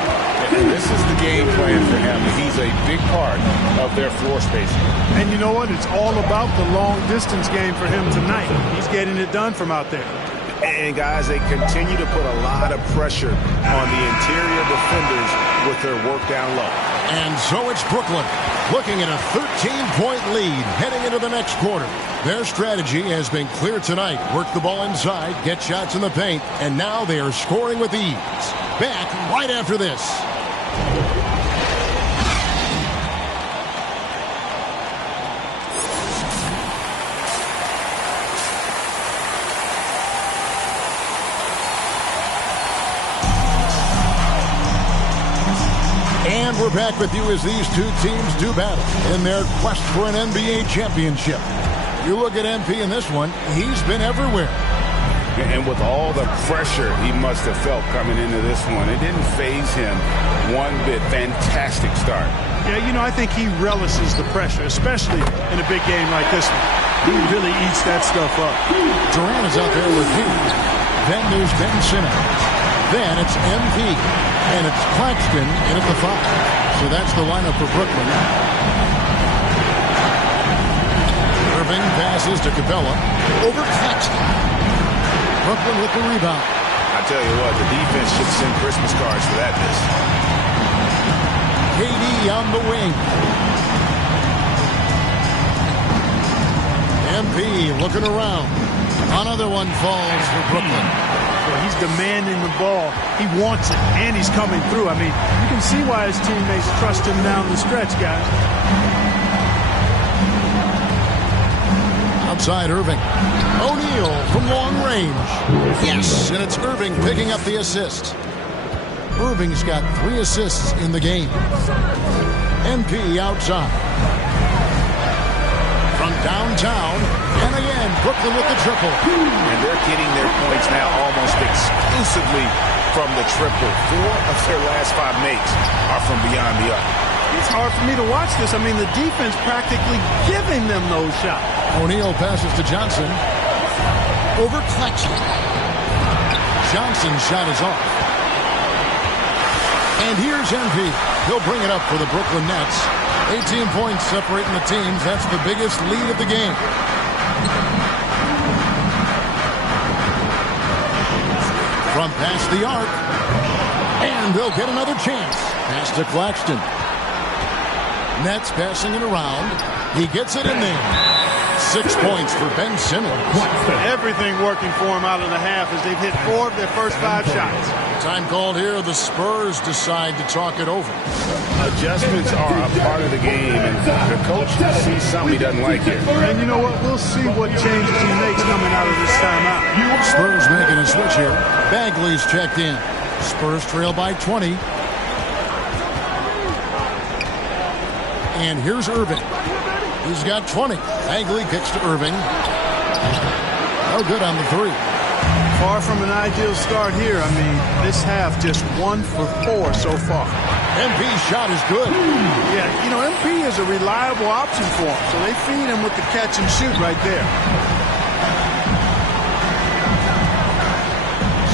And this is the game plan for him. He's a big part of their floor spacing. And you know what? It's all about the long-distance game for him tonight. He's getting it done from out there. And, guys, they continue to put a lot of pressure on the interior defenders with their work down low. And so it's Brooklyn looking at a 13-point lead heading into the next quarter. Their strategy has been clear tonight. Work the ball inside, get shots in the paint, and now they are scoring with ease. Back right after this. And we're back with you as these two teams do battle in their quest for an NBA championship. You look at MP in this one, he's been everywhere. And with all the pressure he must have felt coming into this one, it didn't faze him one bit. Fantastic start. Yeah, you know, I think he relishes the pressure, especially in a big game like this one. He really eats that stuff up. Durant is out there with D. Then there's Ben Simmons. Then it's MP. And it's Claxton in at the 5. So that's the lineup for Brooklyn. Irving passes to Capella. Over Claxton. Brooklyn with the rebound. I tell you what, the defense should send Christmas cards for that miss. KD on the wing. MP looking around. Another one falls for Brooklyn. Well, he's demanding the ball. He wants it, and he's coming through. I mean, you can see why his teammates trust him down the stretch, guys. Outside Irving. O'Neal from long range. Yes, and it's Irving picking up the assist. Irving's got 3 assists in the game. MP outside. From downtown, and again, Brooklyn with the triple. And they're getting their points now almost exclusively from the triple. 4 of their last 5 makes are from beyond the arc. It's hard for me to watch this. I mean, the defense practically giving them those shots. O'Neal passes to Johnson. Over Claxton. Johnson's shot is off. And here's MP. He'll bring it up for the Brooklyn Nets. 18 points separating the teams. That's the biggest lead of the game. From past the arc. And they'll get another chance. Pass to Claxton. Nets passing it around. He gets it in there. 6 points for Ben Simmons. Everything working for him out of the half as they've hit 4 of their first 5 shots. Time called here. The Spurs decide to talk it over. Adjustments are a part of the game, and the coach sees something he doesn't like here. And you know what? We'll see what changes he makes coming out of this timeout. Spurs making a switch here. Bagley's checked in. Spurs trail by 20. And here's Irving. He's got 20. Bagley kicks to Irving. No good on the 3. Far from an ideal start here. I mean, this half just 1 for 4 so far. MP's shot is good. Yeah, you know, MP is a reliable option for him, so they feed him with the catch and shoot right there.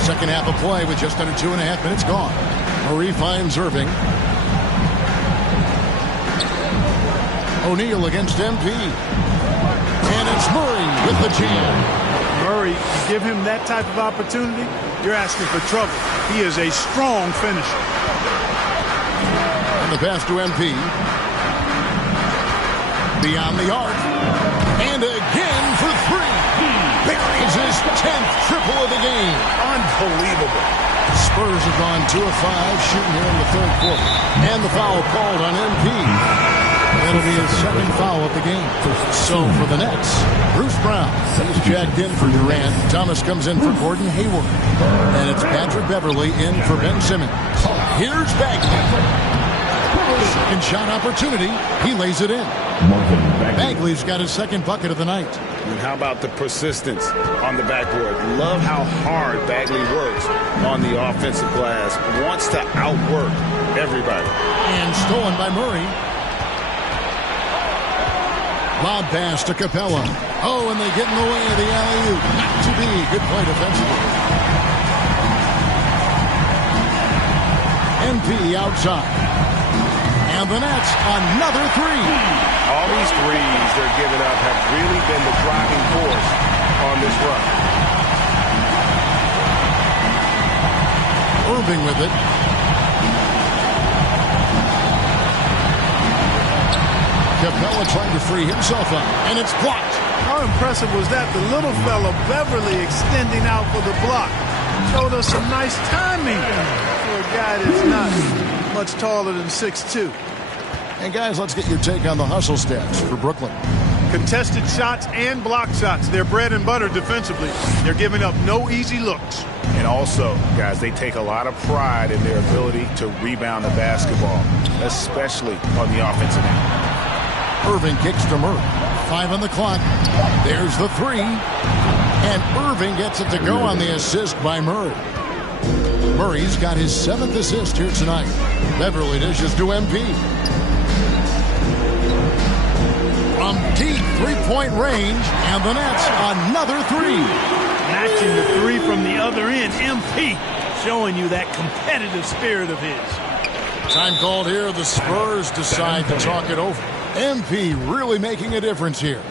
Second half of play with just under 2.5 minutes gone. Murray finds Irving. O'Neal against MP. And it's Murray with the jam. Murray, you give him that type of opportunity, you're asking for trouble. He is a strong finisher. And the pass to MP. Beyond the arc. And again for 3. Buries his 10th triple of the game. Unbelievable. Spurs have gone 2 of 5 shooting here in the 3rd quarter. And the foul called on MP. That'll be his 2nd foul of the game. So for the Nets, Bruce Brown. He's jacked in for Durant. Thomas comes in for Gordon Hayward. And it's Patrick Beverley in for Ben Simmons. Here's Bagley. Second shot opportunity. He lays it in. Bagley's got his 2nd bucket of the night. And how about the persistence on the backboard? Love how hard Bagley works on the offensive glass. Wants to outwork everybody. And stolen by Murray. Lob pass to Capella. Oh, and they get in the way of the alley-oop. Not to be. Good play defensively. MP outside. And the Nets, another 3. All these threes they're giving up have really been the driving force on this run. Irving with it. Capella trying to free himself up, and it's blocked. How impressive was that? The little fella, Beverly, extending out for the block. Showed us some nice timing for a guy that's not much taller than 6'2". And guys, let's get your take on the hustle stats for Brooklyn. Contested shots and block shots. They're bread and butter defensively. They're giving up no easy looks. And also, guys, they take a lot of pride in their ability to rebound the basketball, especially on the offensive end. Irving kicks to Murray. 5 on the clock. There's the 3. And Irving gets it to go on the assist by Murray. Murray's got his 7th assist here tonight. Beverly dishes to MP. From deep three-point range, and the Nets another 3. Matching the 3 from the other end. MP showing you that competitive spirit of his. Time called here. The Spurs decide to talk it over. MP really making a difference here.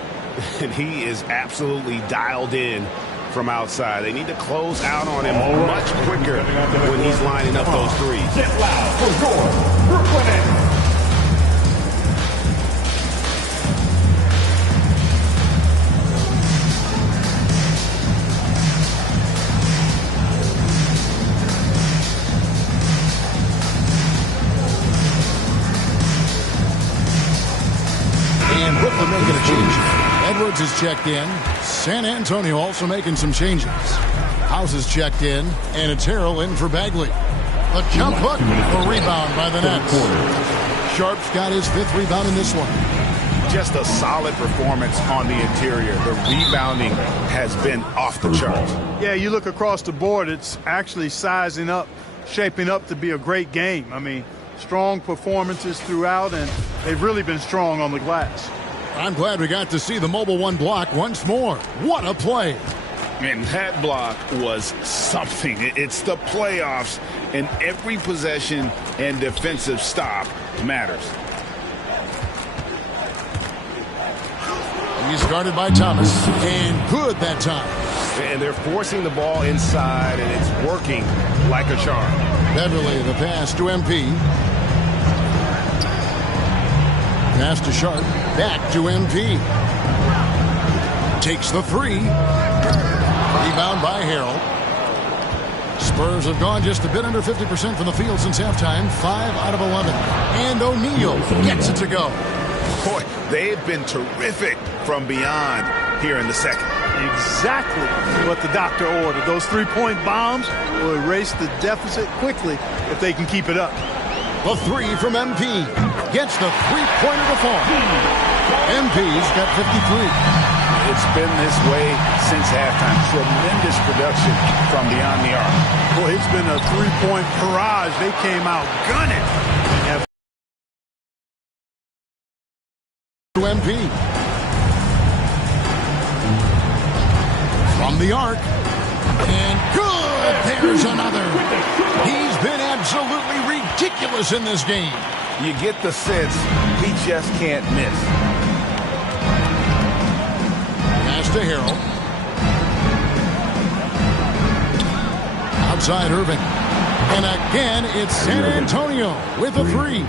And he is absolutely dialed in from outside. They need to close out on him much quicker when he's lining up those threes. Get loud for your Brooklyn Nets. And Brooklyn making a change. Edwards is checked in. San Antonio also making some changes. House is checked in, and it's Harrell in for Bagley. The jump hook, a rebound by the Nets. Sharp's got his 5th rebound in this one. Just a solid performance on the interior. The rebounding has been off the charts. Yeah, you look across the board, it's actually sizing up, shaping up to be a great game. I mean, strong performances throughout, and they've really been strong on the glass. I'm glad we got to see the mobile 1 block once more. What a play. And that block was something. It's the playoffs, and every possession and defensive stop matters. He's guarded by Thomas, and good that time. And they're forcing the ball inside, and it's working like a charm. Beverly, the pass to MP. Pass to Sharp. Back to MP. Takes the 3. Rebound by Harrell. Spurs have gone just a bit under 50% from the field since halftime. 5 out of 11. And O'Neal gets it to go. Boy, they've been terrific from beyond here in the second. Exactly what the doctor ordered. Those 3-point bombs will erase the deficit quickly if they can keep it up. The 3 from MP gets the 3-pointer to fall. MP's got 53. It's been this way since halftime. Tremendous production from beyond the arc. Boy, it's been a 3-point barrage. They came out gunning. To MP. From the arc. And good! There's another. He's been absolutely ridiculous in this game. You get the sense he just can't miss. Pass to Harrell. Outside Irving. And again, it's San Antonio with a 3.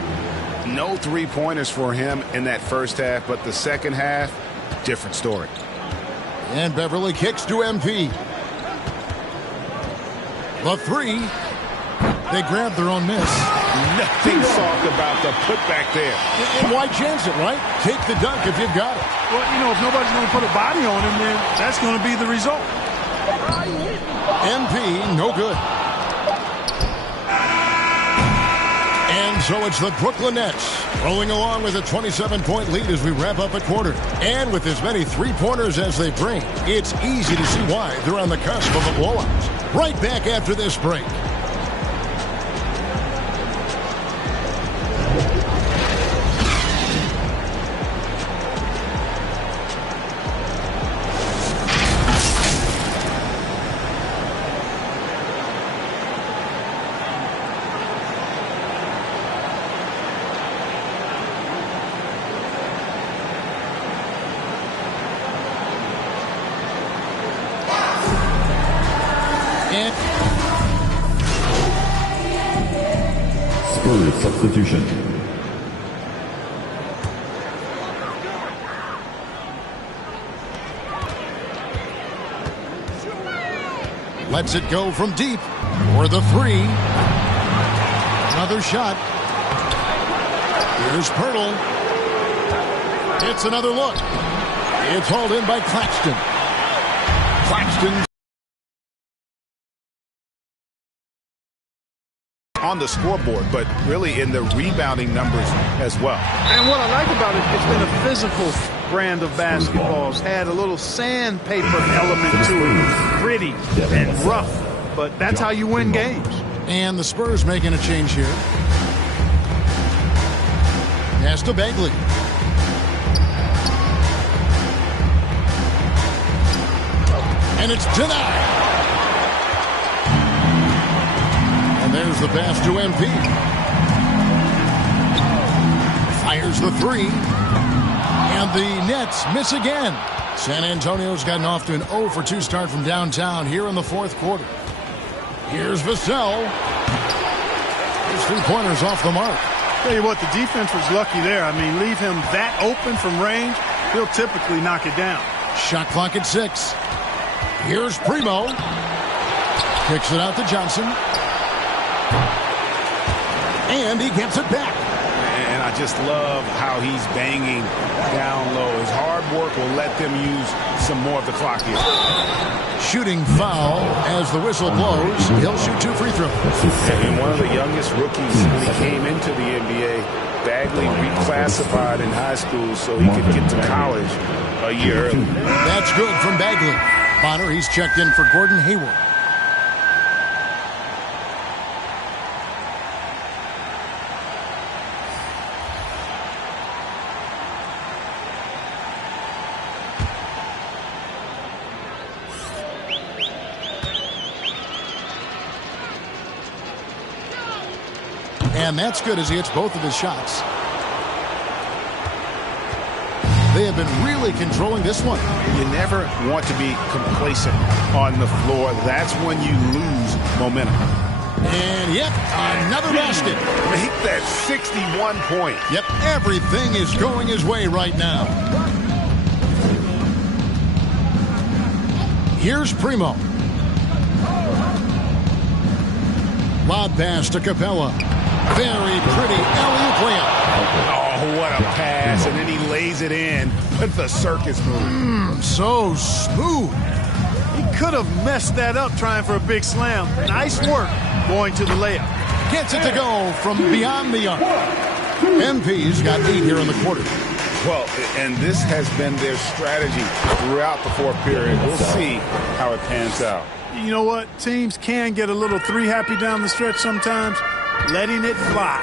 No 3-pointers for him in that first half, but the second half, different story. And Beverly kicks to MP. The 3. They grab their own miss. Nothing soft about the putback there. And why chance it, right? Take the dunk if you've got it. Well, you know, if nobody's going to put a body on him, then that's going to be the result. MP, no good. And so it's the Brooklyn Nets rolling along with a 27-point lead as we wrap up a quarter. And with as many 3-pointers as they bring, it's easy to see why they're on the cusp of a blowout. Right back after this break. Spurs substitution. Lets it go from deep for the 3. Another shot. Here's Pirtle. It's another look. It's hauled in by Claxton. Claxton on the scoreboard, but really in the rebounding numbers as well. And what I like about it, it's been a physical brand of basketball. It's had a little sandpaper element to it, gritty and rough, but that's how you win games. And the Spurs making a change here. Pass to Bagley. And it's denied. And there's the pass to MP. Fires the three. And the Nets miss again. San Antonio's gotten off to an 0 for 2 start from downtown here in the fourth quarter. Here's Vassell. His 3-pointers off the mark. Tell you what, the defense was lucky there. I mean, leave him that open from range, he'll typically knock it down. Shot clock at 6. Here's Primo. Kicks it out to Johnson. And he gets it back. And I just love how he's banging down low. His hard work will let them use some more of the clock here. Shooting foul as the whistle blows. He'll shoot 2 free throws. And one of the youngest rookies when he came into the NBA, Bagley reclassified in high school so he could get to college a year early. That's good from Bagley. Bonner, he's checked in for Gordon Hayward. And that's good as he hits both of his shots. They have been really controlling this one. You never want to be complacent on the floor. That's when you lose momentum. And, yep, another basket. Make that 61 point. Yep, everything is going his way right now. Here's Primo. Lob pass to Capella. Very pretty alley-oop layup. Oh, what a pass. And then he lays it in with the circus move. So smooth. He could have messed that up trying for a big slam. Nice work going to the layup. Gets it to go from beyond the arc. MP's got 8 here in the quarter. Well, and this has been their strategy throughout the fourth period. We'll see how it pans out. You know what? Teams can get a little 3-happy down the stretch sometimes. Letting it fly.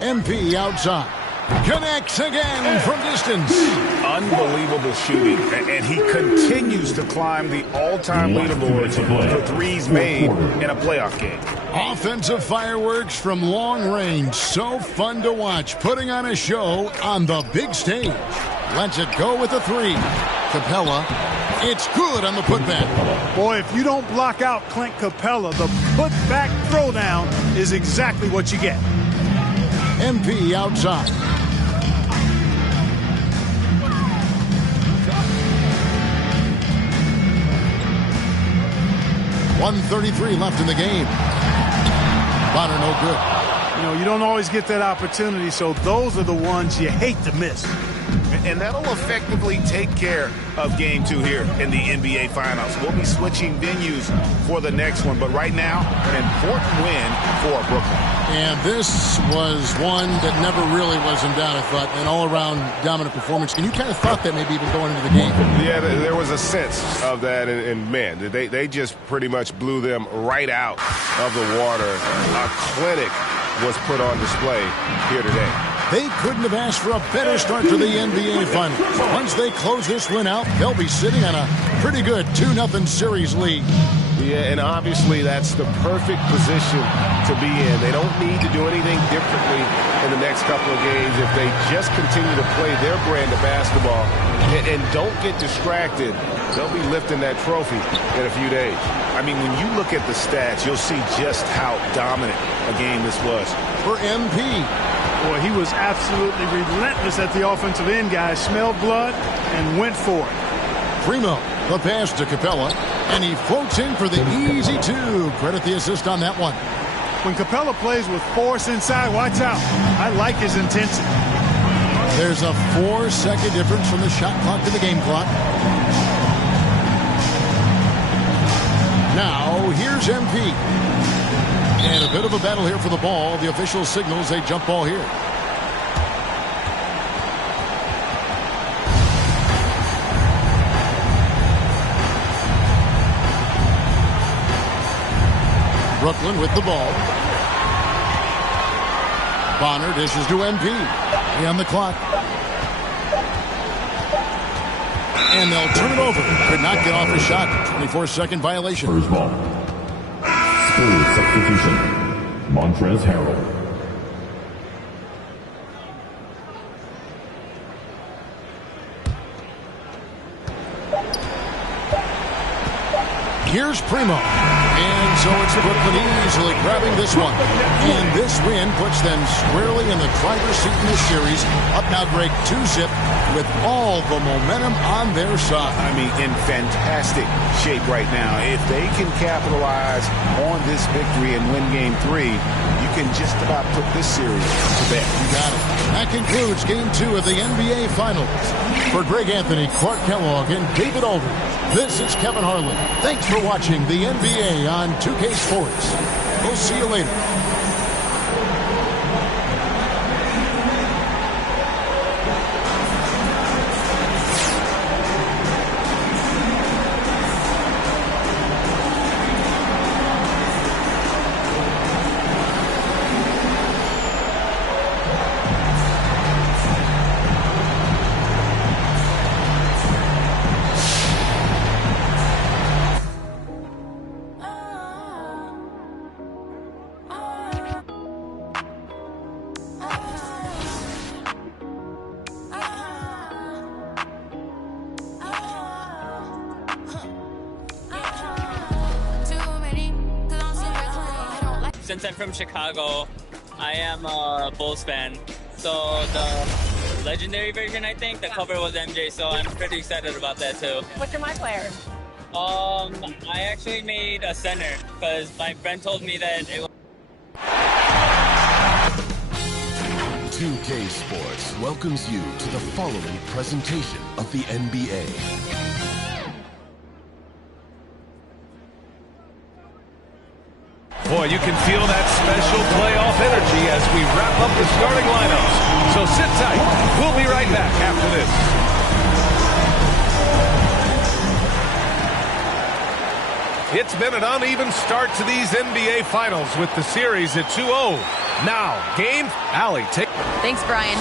MP outside. Connects again from distance. Unbelievable shooting. And he continues to climb the all-time leaderboards for threes made in a playoff game. Offensive fireworks from long range. So fun to watch. Putting on a show on the big stage. Lets it go with a 3. Capella. It's good on the putback. Boy, if you don't block out Clint Capella, the putback throwdown is exactly what you get. MP outside. .133 left in the game. Bonner no good. You know, you don't always get that opportunity, so those are the ones you hate to miss. And that'll effectively take care of Game 2 here in the NBA Finals. We'll be switching venues for the next one, but right now, an important win for Brooklyn. And this was one that never really was in doubt, I thought, an all-around dominant performance. And you kind of thought that maybe even going into the game. Yeah, there was a sense of that, and man, they just pretty much blew them right out of the water. A clinic was put on display here today. They couldn't have asked for a better start to the NBA Finals. Once they close this win out, they'll be sitting on a pretty good 2-0 series lead. Yeah, and obviously that's the perfect position to be in. They don't need to do anything differently in the next couple of games if they just continue to play their brand of basketball and don't get distracted. They'll be lifting that trophy in a few days. I mean, when you look at the stats, you'll see just how dominant a game this was. For MP. Boy, he was absolutely relentless at the offensive end, guys. Smelled blood and went for it. Primo, the pass to Capella, and he floats in for the easy 2. Credit the assist on that one. When Capella plays with force inside, watch out. I like his intensity. There's a 4-second difference from the shot clock to the game clock. Now, here's MP. And a bit of a battle here for the ball. The official signals a jump ball here. Brooklyn with the ball. Bonner dishes to MP. On the clock. And they'll turn it over. Could not get off a shot. 24-second violation. Spurs ball. Spurs substitution. Montrezl Harrell. Here's Primo. And so it's Brooklyn easily grabbing this one. And this win puts them squarely in the driver's seat in this series. Up now, Greg, 2-zip with all the momentum on their side. I mean, in fantastic shape right now. If they can capitalize on this victory and win Game 3, you can just about put this series to bed. You got it. That concludes Game 2 of the NBA Finals. For Greg Anthony, Clark Kellogg, and David Aldridge, this is Kevin Harlan. Thanks for watching the NBA on 2K Sports. We'll see you later. Since I'm from Chicago, I am a Bulls fan. So the legendary version, I think, the cover was MJ, so I'm pretty excited about that too. What's your My Player? I actually made a center because my friend told me that it was 2K Sports welcomes you to the following presentation of the NBA. Boy, you can feel that special playoff energy as we wrap up the starting lineups. So sit tight. We'll be right back after this. It's been an uneven start to these NBA Finals with the series at 2-0. Now, game, Allie, take... Thanks, Brian.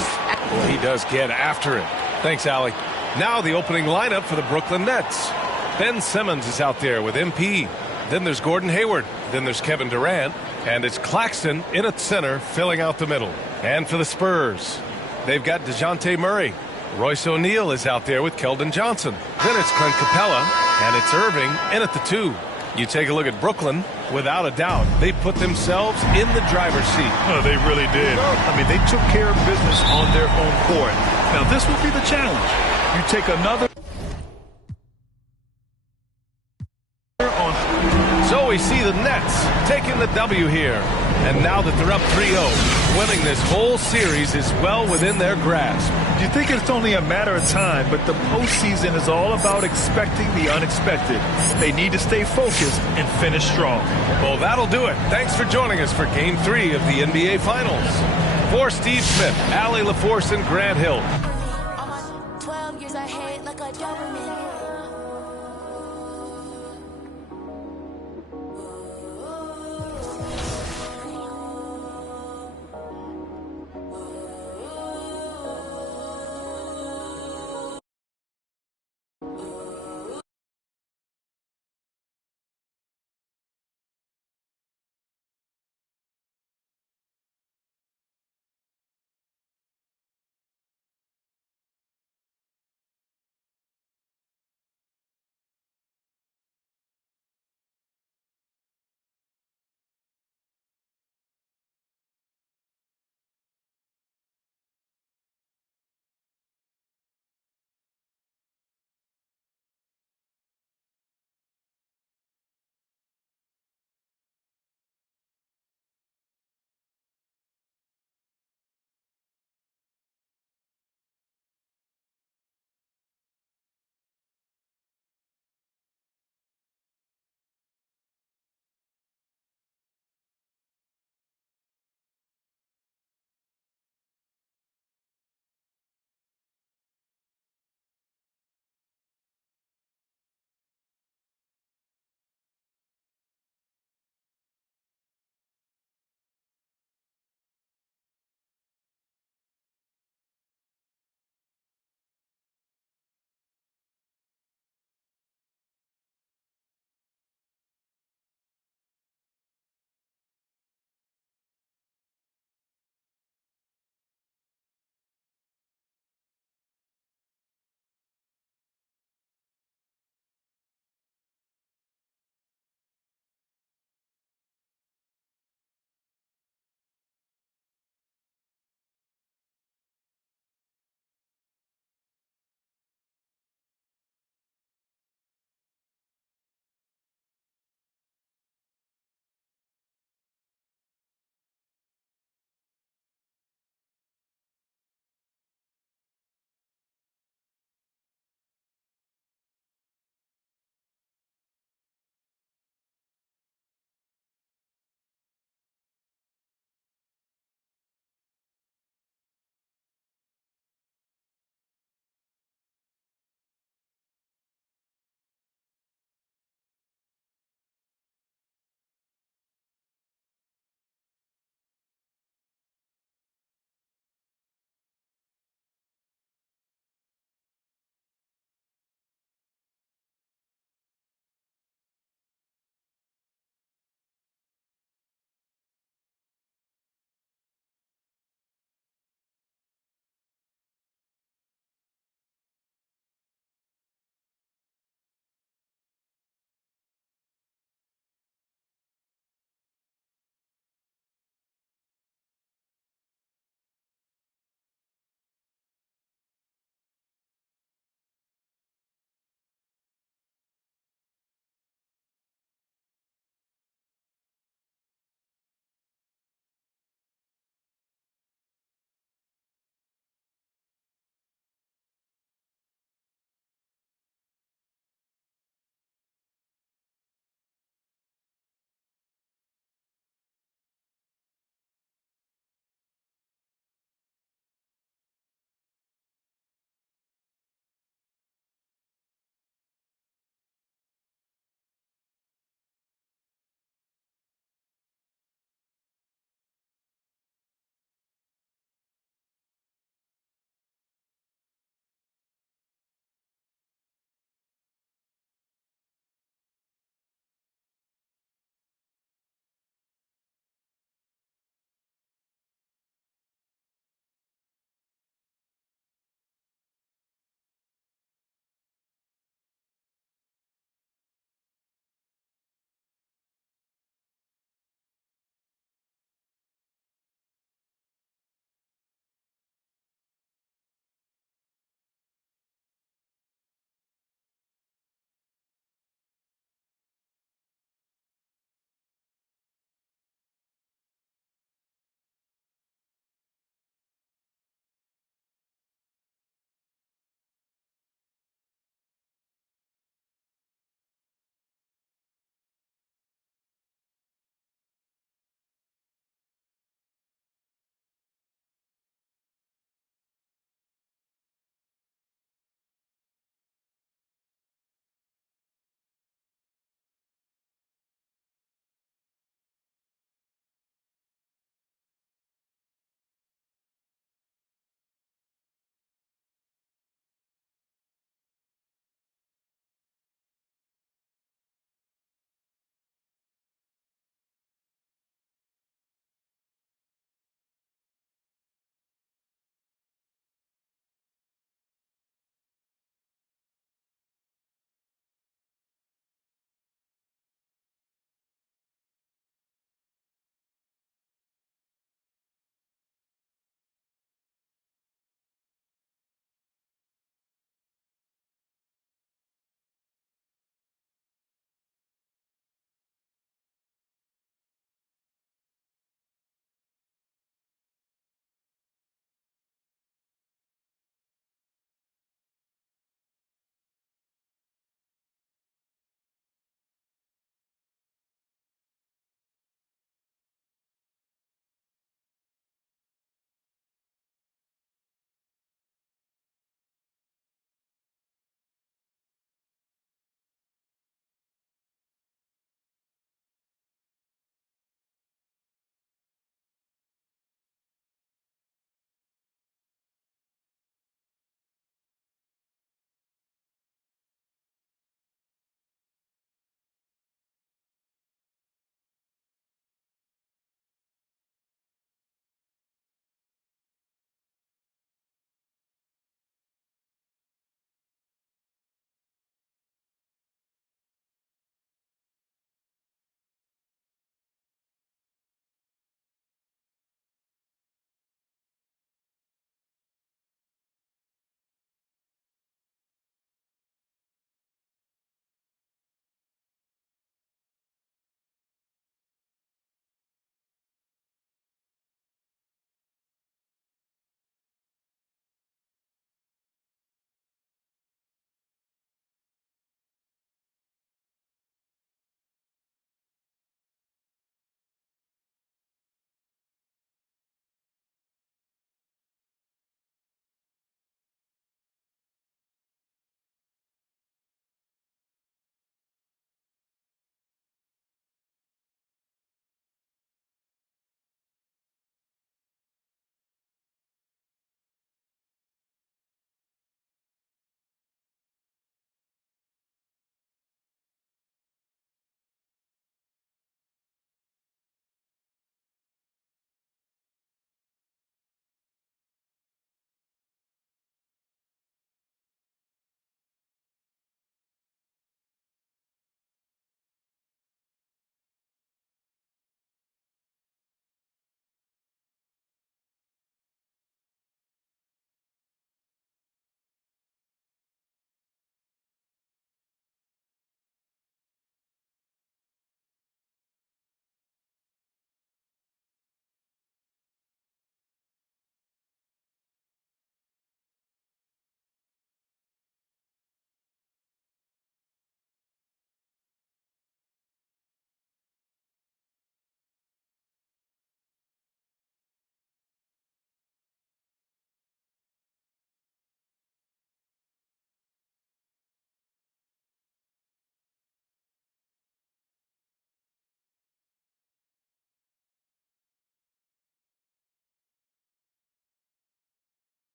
Well, he does get after it. Thanks, Allie. Now the opening lineup for the Brooklyn Nets. Ben Simmons is out there with MP. Then there's Gordon Hayward. Then there's Kevin Durant. And it's Claxton in at center, filling out the middle. And for the Spurs, they've got DeJounte Murray. Royce O'Neal is out there with Keldon Johnson. Then it's Clint Capella. And it's Irving in at the 2. You take a look at Brooklyn, without a doubt, they put themselves in the driver's seat. Oh, they really did. I mean, they took care of business on their own court. Now, this will be the challenge. You take another... So we see the Nets taking the W here. And now that they're up 3-0, winning this whole series is well within their grasp. You think it's only a matter of time, but the postseason is all about expecting the unexpected. They need to stay focused and finish strong. Well, that'll do it. Thanks for joining us for Game 3 of the NBA Finals. For Steve Smith, Allie LaForce, and Grant Hill. 12 years ahead like a Doberman.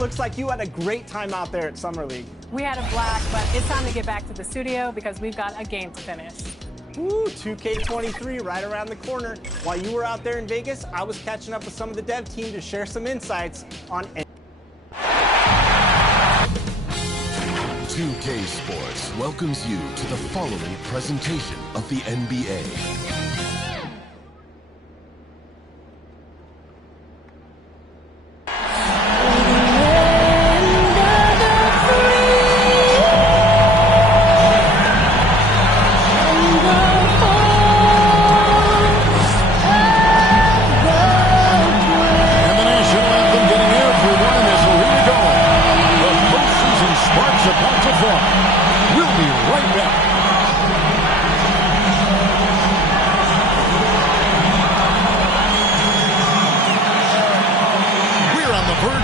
looks like you had a great time out there at Summer League. We had a blast, but it's time to get back to the studio because we've got a game to finish. Ooh, 2K23 right around the corner. While you were out there in Vegas, I was catching up with some of the dev team to share some insights on 2K Sports welcomes you to the following presentation of the NBA.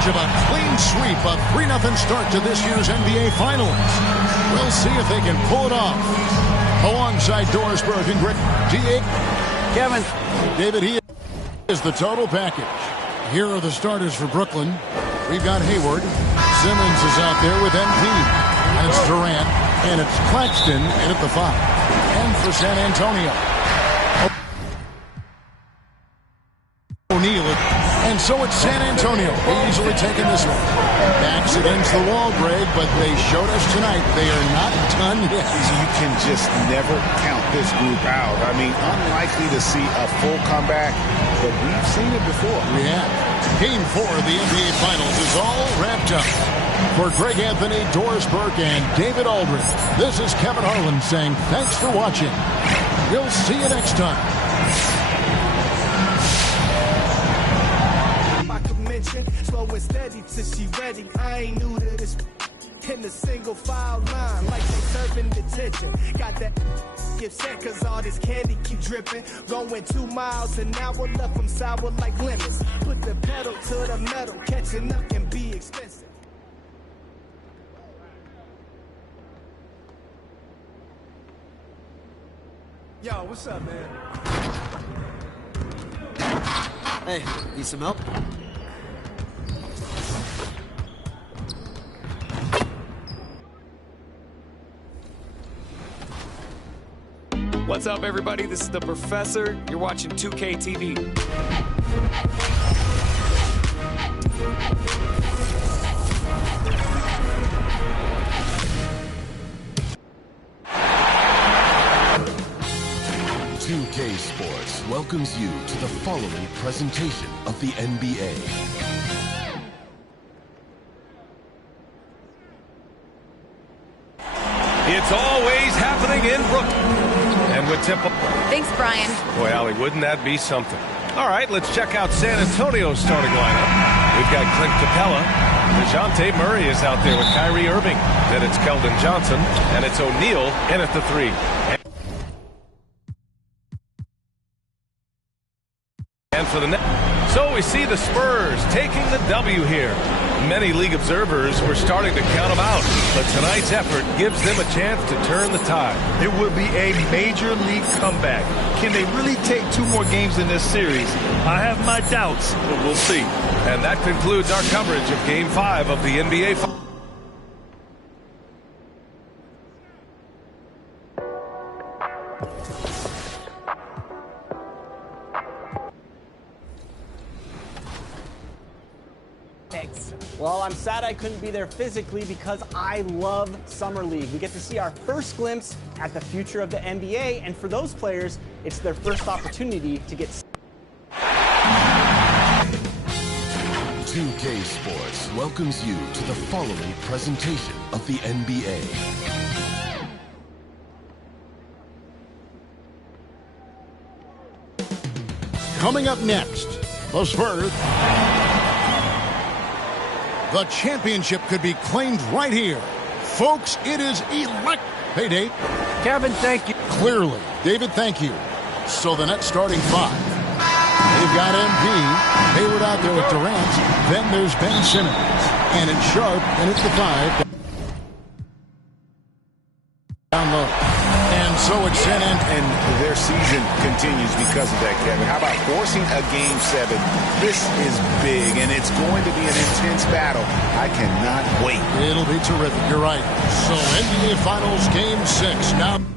Of a clean sweep, a 3-0 start to this year's NBA Finals. We'll see if they can pull it off. Alongside Dorsberg and Greg, Kevin. David, he is the total package. Here are the starters for Brooklyn. We've got Hayward. Simmons is out there with MP. And it's Durant. And it's Claxton in at the 5. And for San Antonio, O'Neal. And so it's San Antonio easily taking this one. Backs against the wall, Greg, but they showed us tonight they are not done yet. You can just never count this group out. I mean, unlikely to see a full comeback, but we've seen it before. We have. Game 4 of the NBA Finals is all wrapped up. For Greg Anthony, Doris Burke, and David Aldridge, this is Kevin Harlan saying thanks for watching. We'll see you next time. Slow and steady till she ready. I ain't new to this. In the single file line, like they serving detention. Got that get set cause all this candy keep dripping. Going 2 miles an hour, left them sour like lemons. Put the pedal to the metal, catching up can be expensive. Yo, what's up, man? Hey, need some help? What's up, everybody? This is the Professor. You're watching 2K TV. "2K Sports welcomes you to the following presentation of the NBA. It's always happening in Brooklyn. And with Temple. Thanks, Brian. Boy, Allie, wouldn't that be something? All right, let's check out San Antonio's starting lineup. We've got Clint Capella. DeJounte Murray is out there with Kyrie Irving. Then it's Keldon Johnson. And it's O'Neal in at the 3. And for the net. So we see the Spurs taking the W here. Many league observers were starting to count them out, but tonight's effort gives them a chance to turn the tide. It would be a major league comeback. Can they really take 2 more games in this series? I have my doubts, but we'll see. And that concludes our coverage of Game 5 of the NBA Finals. Well, I'm sad I couldn't be there physically because I love Summer League. We get to see our first glimpse at the future of the NBA, and for those players, it's their first opportunity to get 2K Sports welcomes you to the following presentation of the NBA. Coming up next, the Spurs. The championship could be claimed right here. Folks, it is elect. Hey, Dave. Kevin, thank you. Clearly. David, thank you. So the Nets starting 5. They've got MP. Hayward out there with Durant. Then there's Ben Simmons. And it's Sharp, and it's the 5. Down low. And so it's San Antonio. And they're season continues because of that, Kevin. How about forcing a Game 7? This is big, and it's going to be an intense battle. I cannot wait. It'll be terrific. You're right. So NBA Finals Game 6 now.